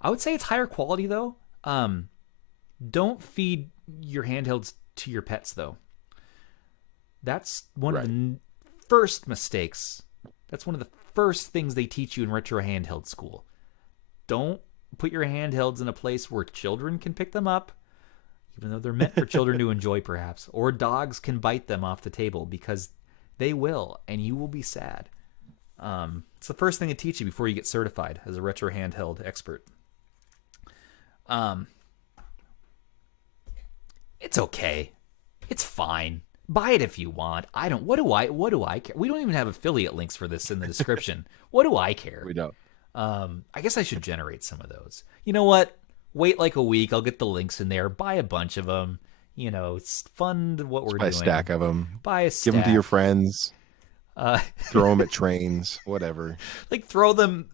I would say it's higher quality though. Don't feed your handhelds to your pets though. That's one of the first mistakes. That's one of the first things they teach you in retro handheld school. Don't put your handhelds in a place where children can pick them up, even though they're meant for children to enjoy perhaps, or dogs can bite them off the table, because they will, and you will be sad. It's the first thing they teach you before you get certified as a retro handheld expert. It's okay. It's fine. Buy it if you want. What do I care? We don't even have affiliate links for this in the description. What do I care? We don't. I guess I should generate some of those. You know what? Wait like a week. I'll get the links in there. Buy a bunch of them. You know, it's fun what we're doing. Buy a stack of them. Buy a stack. Give them to your friends. Throw them at trains. Whatever. Like throw them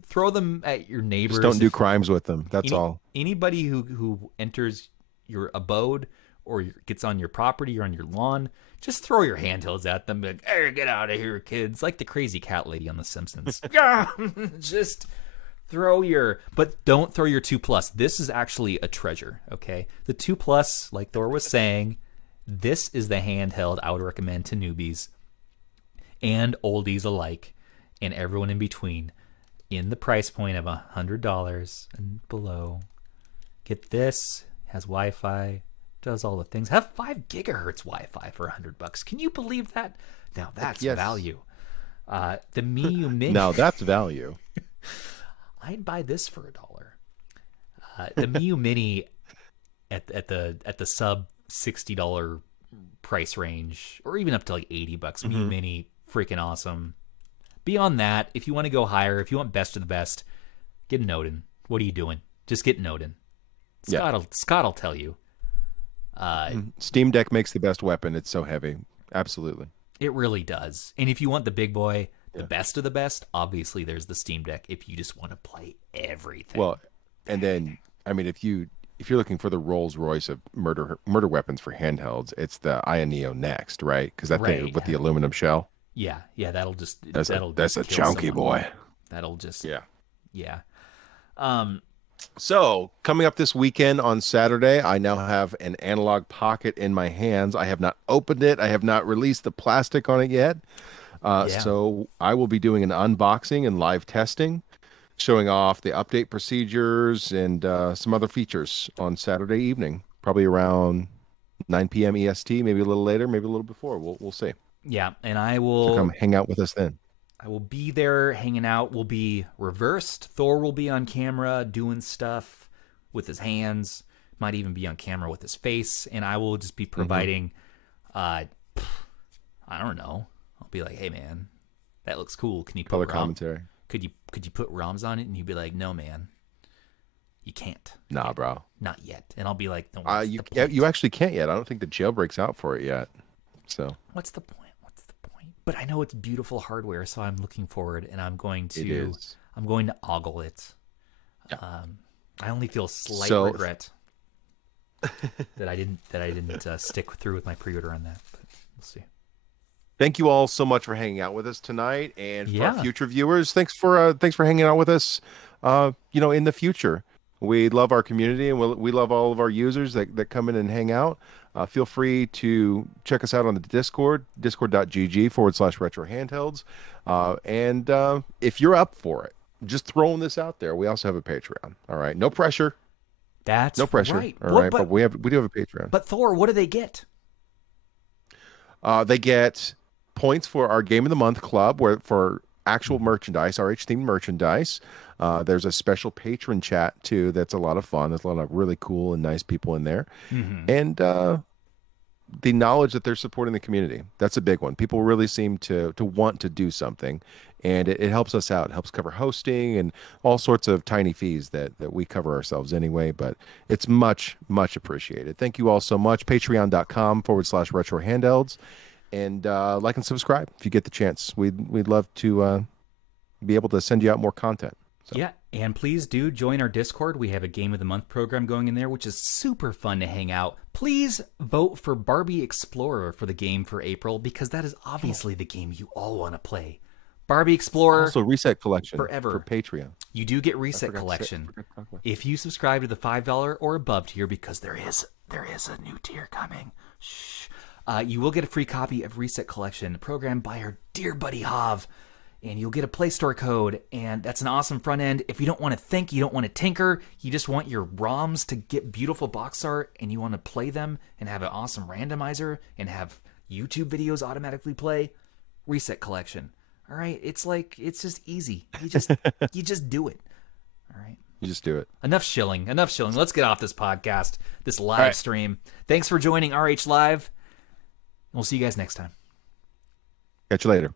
at your neighbors. Just don't do crimes with them. That's all. Anybody who enters your abode or gets on your property or on your lawn, just throw your handhelds at them. Be like, hey, get out of here, kids. Like the crazy cat lady on The Simpsons. Yeah, just but don't throw your 2 Plus. This is actually a treasure, okay? The 2 Plus, like Thor was saying, this is the handheld I would recommend to newbies and oldies alike and everyone in between in the price point of $100 and below. Get this, has Wi-Fi, does all the things. Have 5 gigahertz Wi-Fi for $100. Can you believe that? Now that's value. The Miu Mini. Now that's value. I'd buy this for $1. The Miu Mini at the sub $60 price range, or even up to like $80. Miu Mini, freaking awesome. Beyond that, if you want to go higher, if you want best of the best, get an Odin. What are you doing? Just get an Odin. Scott will tell you. Steam Deck makes the best weapon. It's so heavy. Absolutely. It really does. And if you want the big boy, the best of the best, obviously there's the Steam Deck if you just want to play everything. Well, and then, I mean, if you're looking for the Rolls Royce of murder weapons for handhelds, it's the Aya Neo next, right? Because that thing with the aluminum shell. Yeah, that's a chunky boy. That'll just yeah. So coming up this weekend on Saturday, I now have an Analog Pocket in my hands. I have not opened it. I have not released the plastic on it yet. So I will be doing an unboxing and live testing, showing off the update procedures and some other features on Saturday evening, probably around 9 p.m. EST, maybe a little later, maybe a little before. We'll see. Yeah, and I will come hang out with us then. I will be there hanging out. We'll be reversed. Thor will be on camera doing stuff with his hands. Might even be on camera with his face. And I will just be providing, I don't know. I'll be like, hey, man, that looks cool. Can you put color commentary? Could you put ROMs on it? And you'd be like, no, man. You can't. Nah, bro. Not yet. And I'll be like, no, you actually can't yet. I don't think the jailbreak's out for it yet. So what's the point? But I know it's beautiful hardware, so I'm looking forward, and I'm going to ogle it. Yeah. I only feel slight regret that I didn't stick through with my pre-order on that. But we'll see. Thank you all so much for hanging out with us tonight, and for our future viewers, thanks for hanging out with us. In the future, we love our community, and we love all of our users that come in and hang out. Feel free to check us out on the Discord, discord.gg/retro-handhelds. And if you're up for it, just throwing this out there, we also have a Patreon. All right, no pressure. That's no pressure. Right. All right, but we do have a Patreon. But Thor, what do they get? They get points for our Game of the Month club, where for actual merchandise, RH-themed merchandise. There's a special patron chat too. That's a lot of fun. There's a lot of really cool and nice people in there, and the knowledge that they're supporting the community. That's a big one. People really seem to want to do something, and it helps us out. It helps cover hosting and all sorts of tiny fees that we cover ourselves anyway, but it's much, much appreciated. Thank you all so much. Patreon.com/retro-handhelds, and like and subscribe if you get the chance. We'd love to be able to send you out more content. So. Yeah, and please do join our Discord. We have a Game of the Month program going in there, which is super fun to hang out. Please vote for Barbie Explorer for the game for April, because that is obviously the game you all want to play. Barbie Explorer. Also, Reset Collection forever. For Patreon. You do get Reset Collection if you subscribe to the $5 or above tier, because there is a new tier coming. Shh. You will get a free copy of Reset Collection, programmed by our dear buddy Hav. And you'll get a Play Store code, and that's an awesome front end. If you don't want to think, you don't want to tinker, you just want your ROMs to get beautiful box art, and you want to play them and have an awesome randomizer and have YouTube videos automatically play, Reset Collection. All right, it's just easy. You just do it. All right. You just do it. Enough shilling. Let's get off this podcast, this live stream. Thanks for joining RH Live. We'll see you guys next time. Catch you later.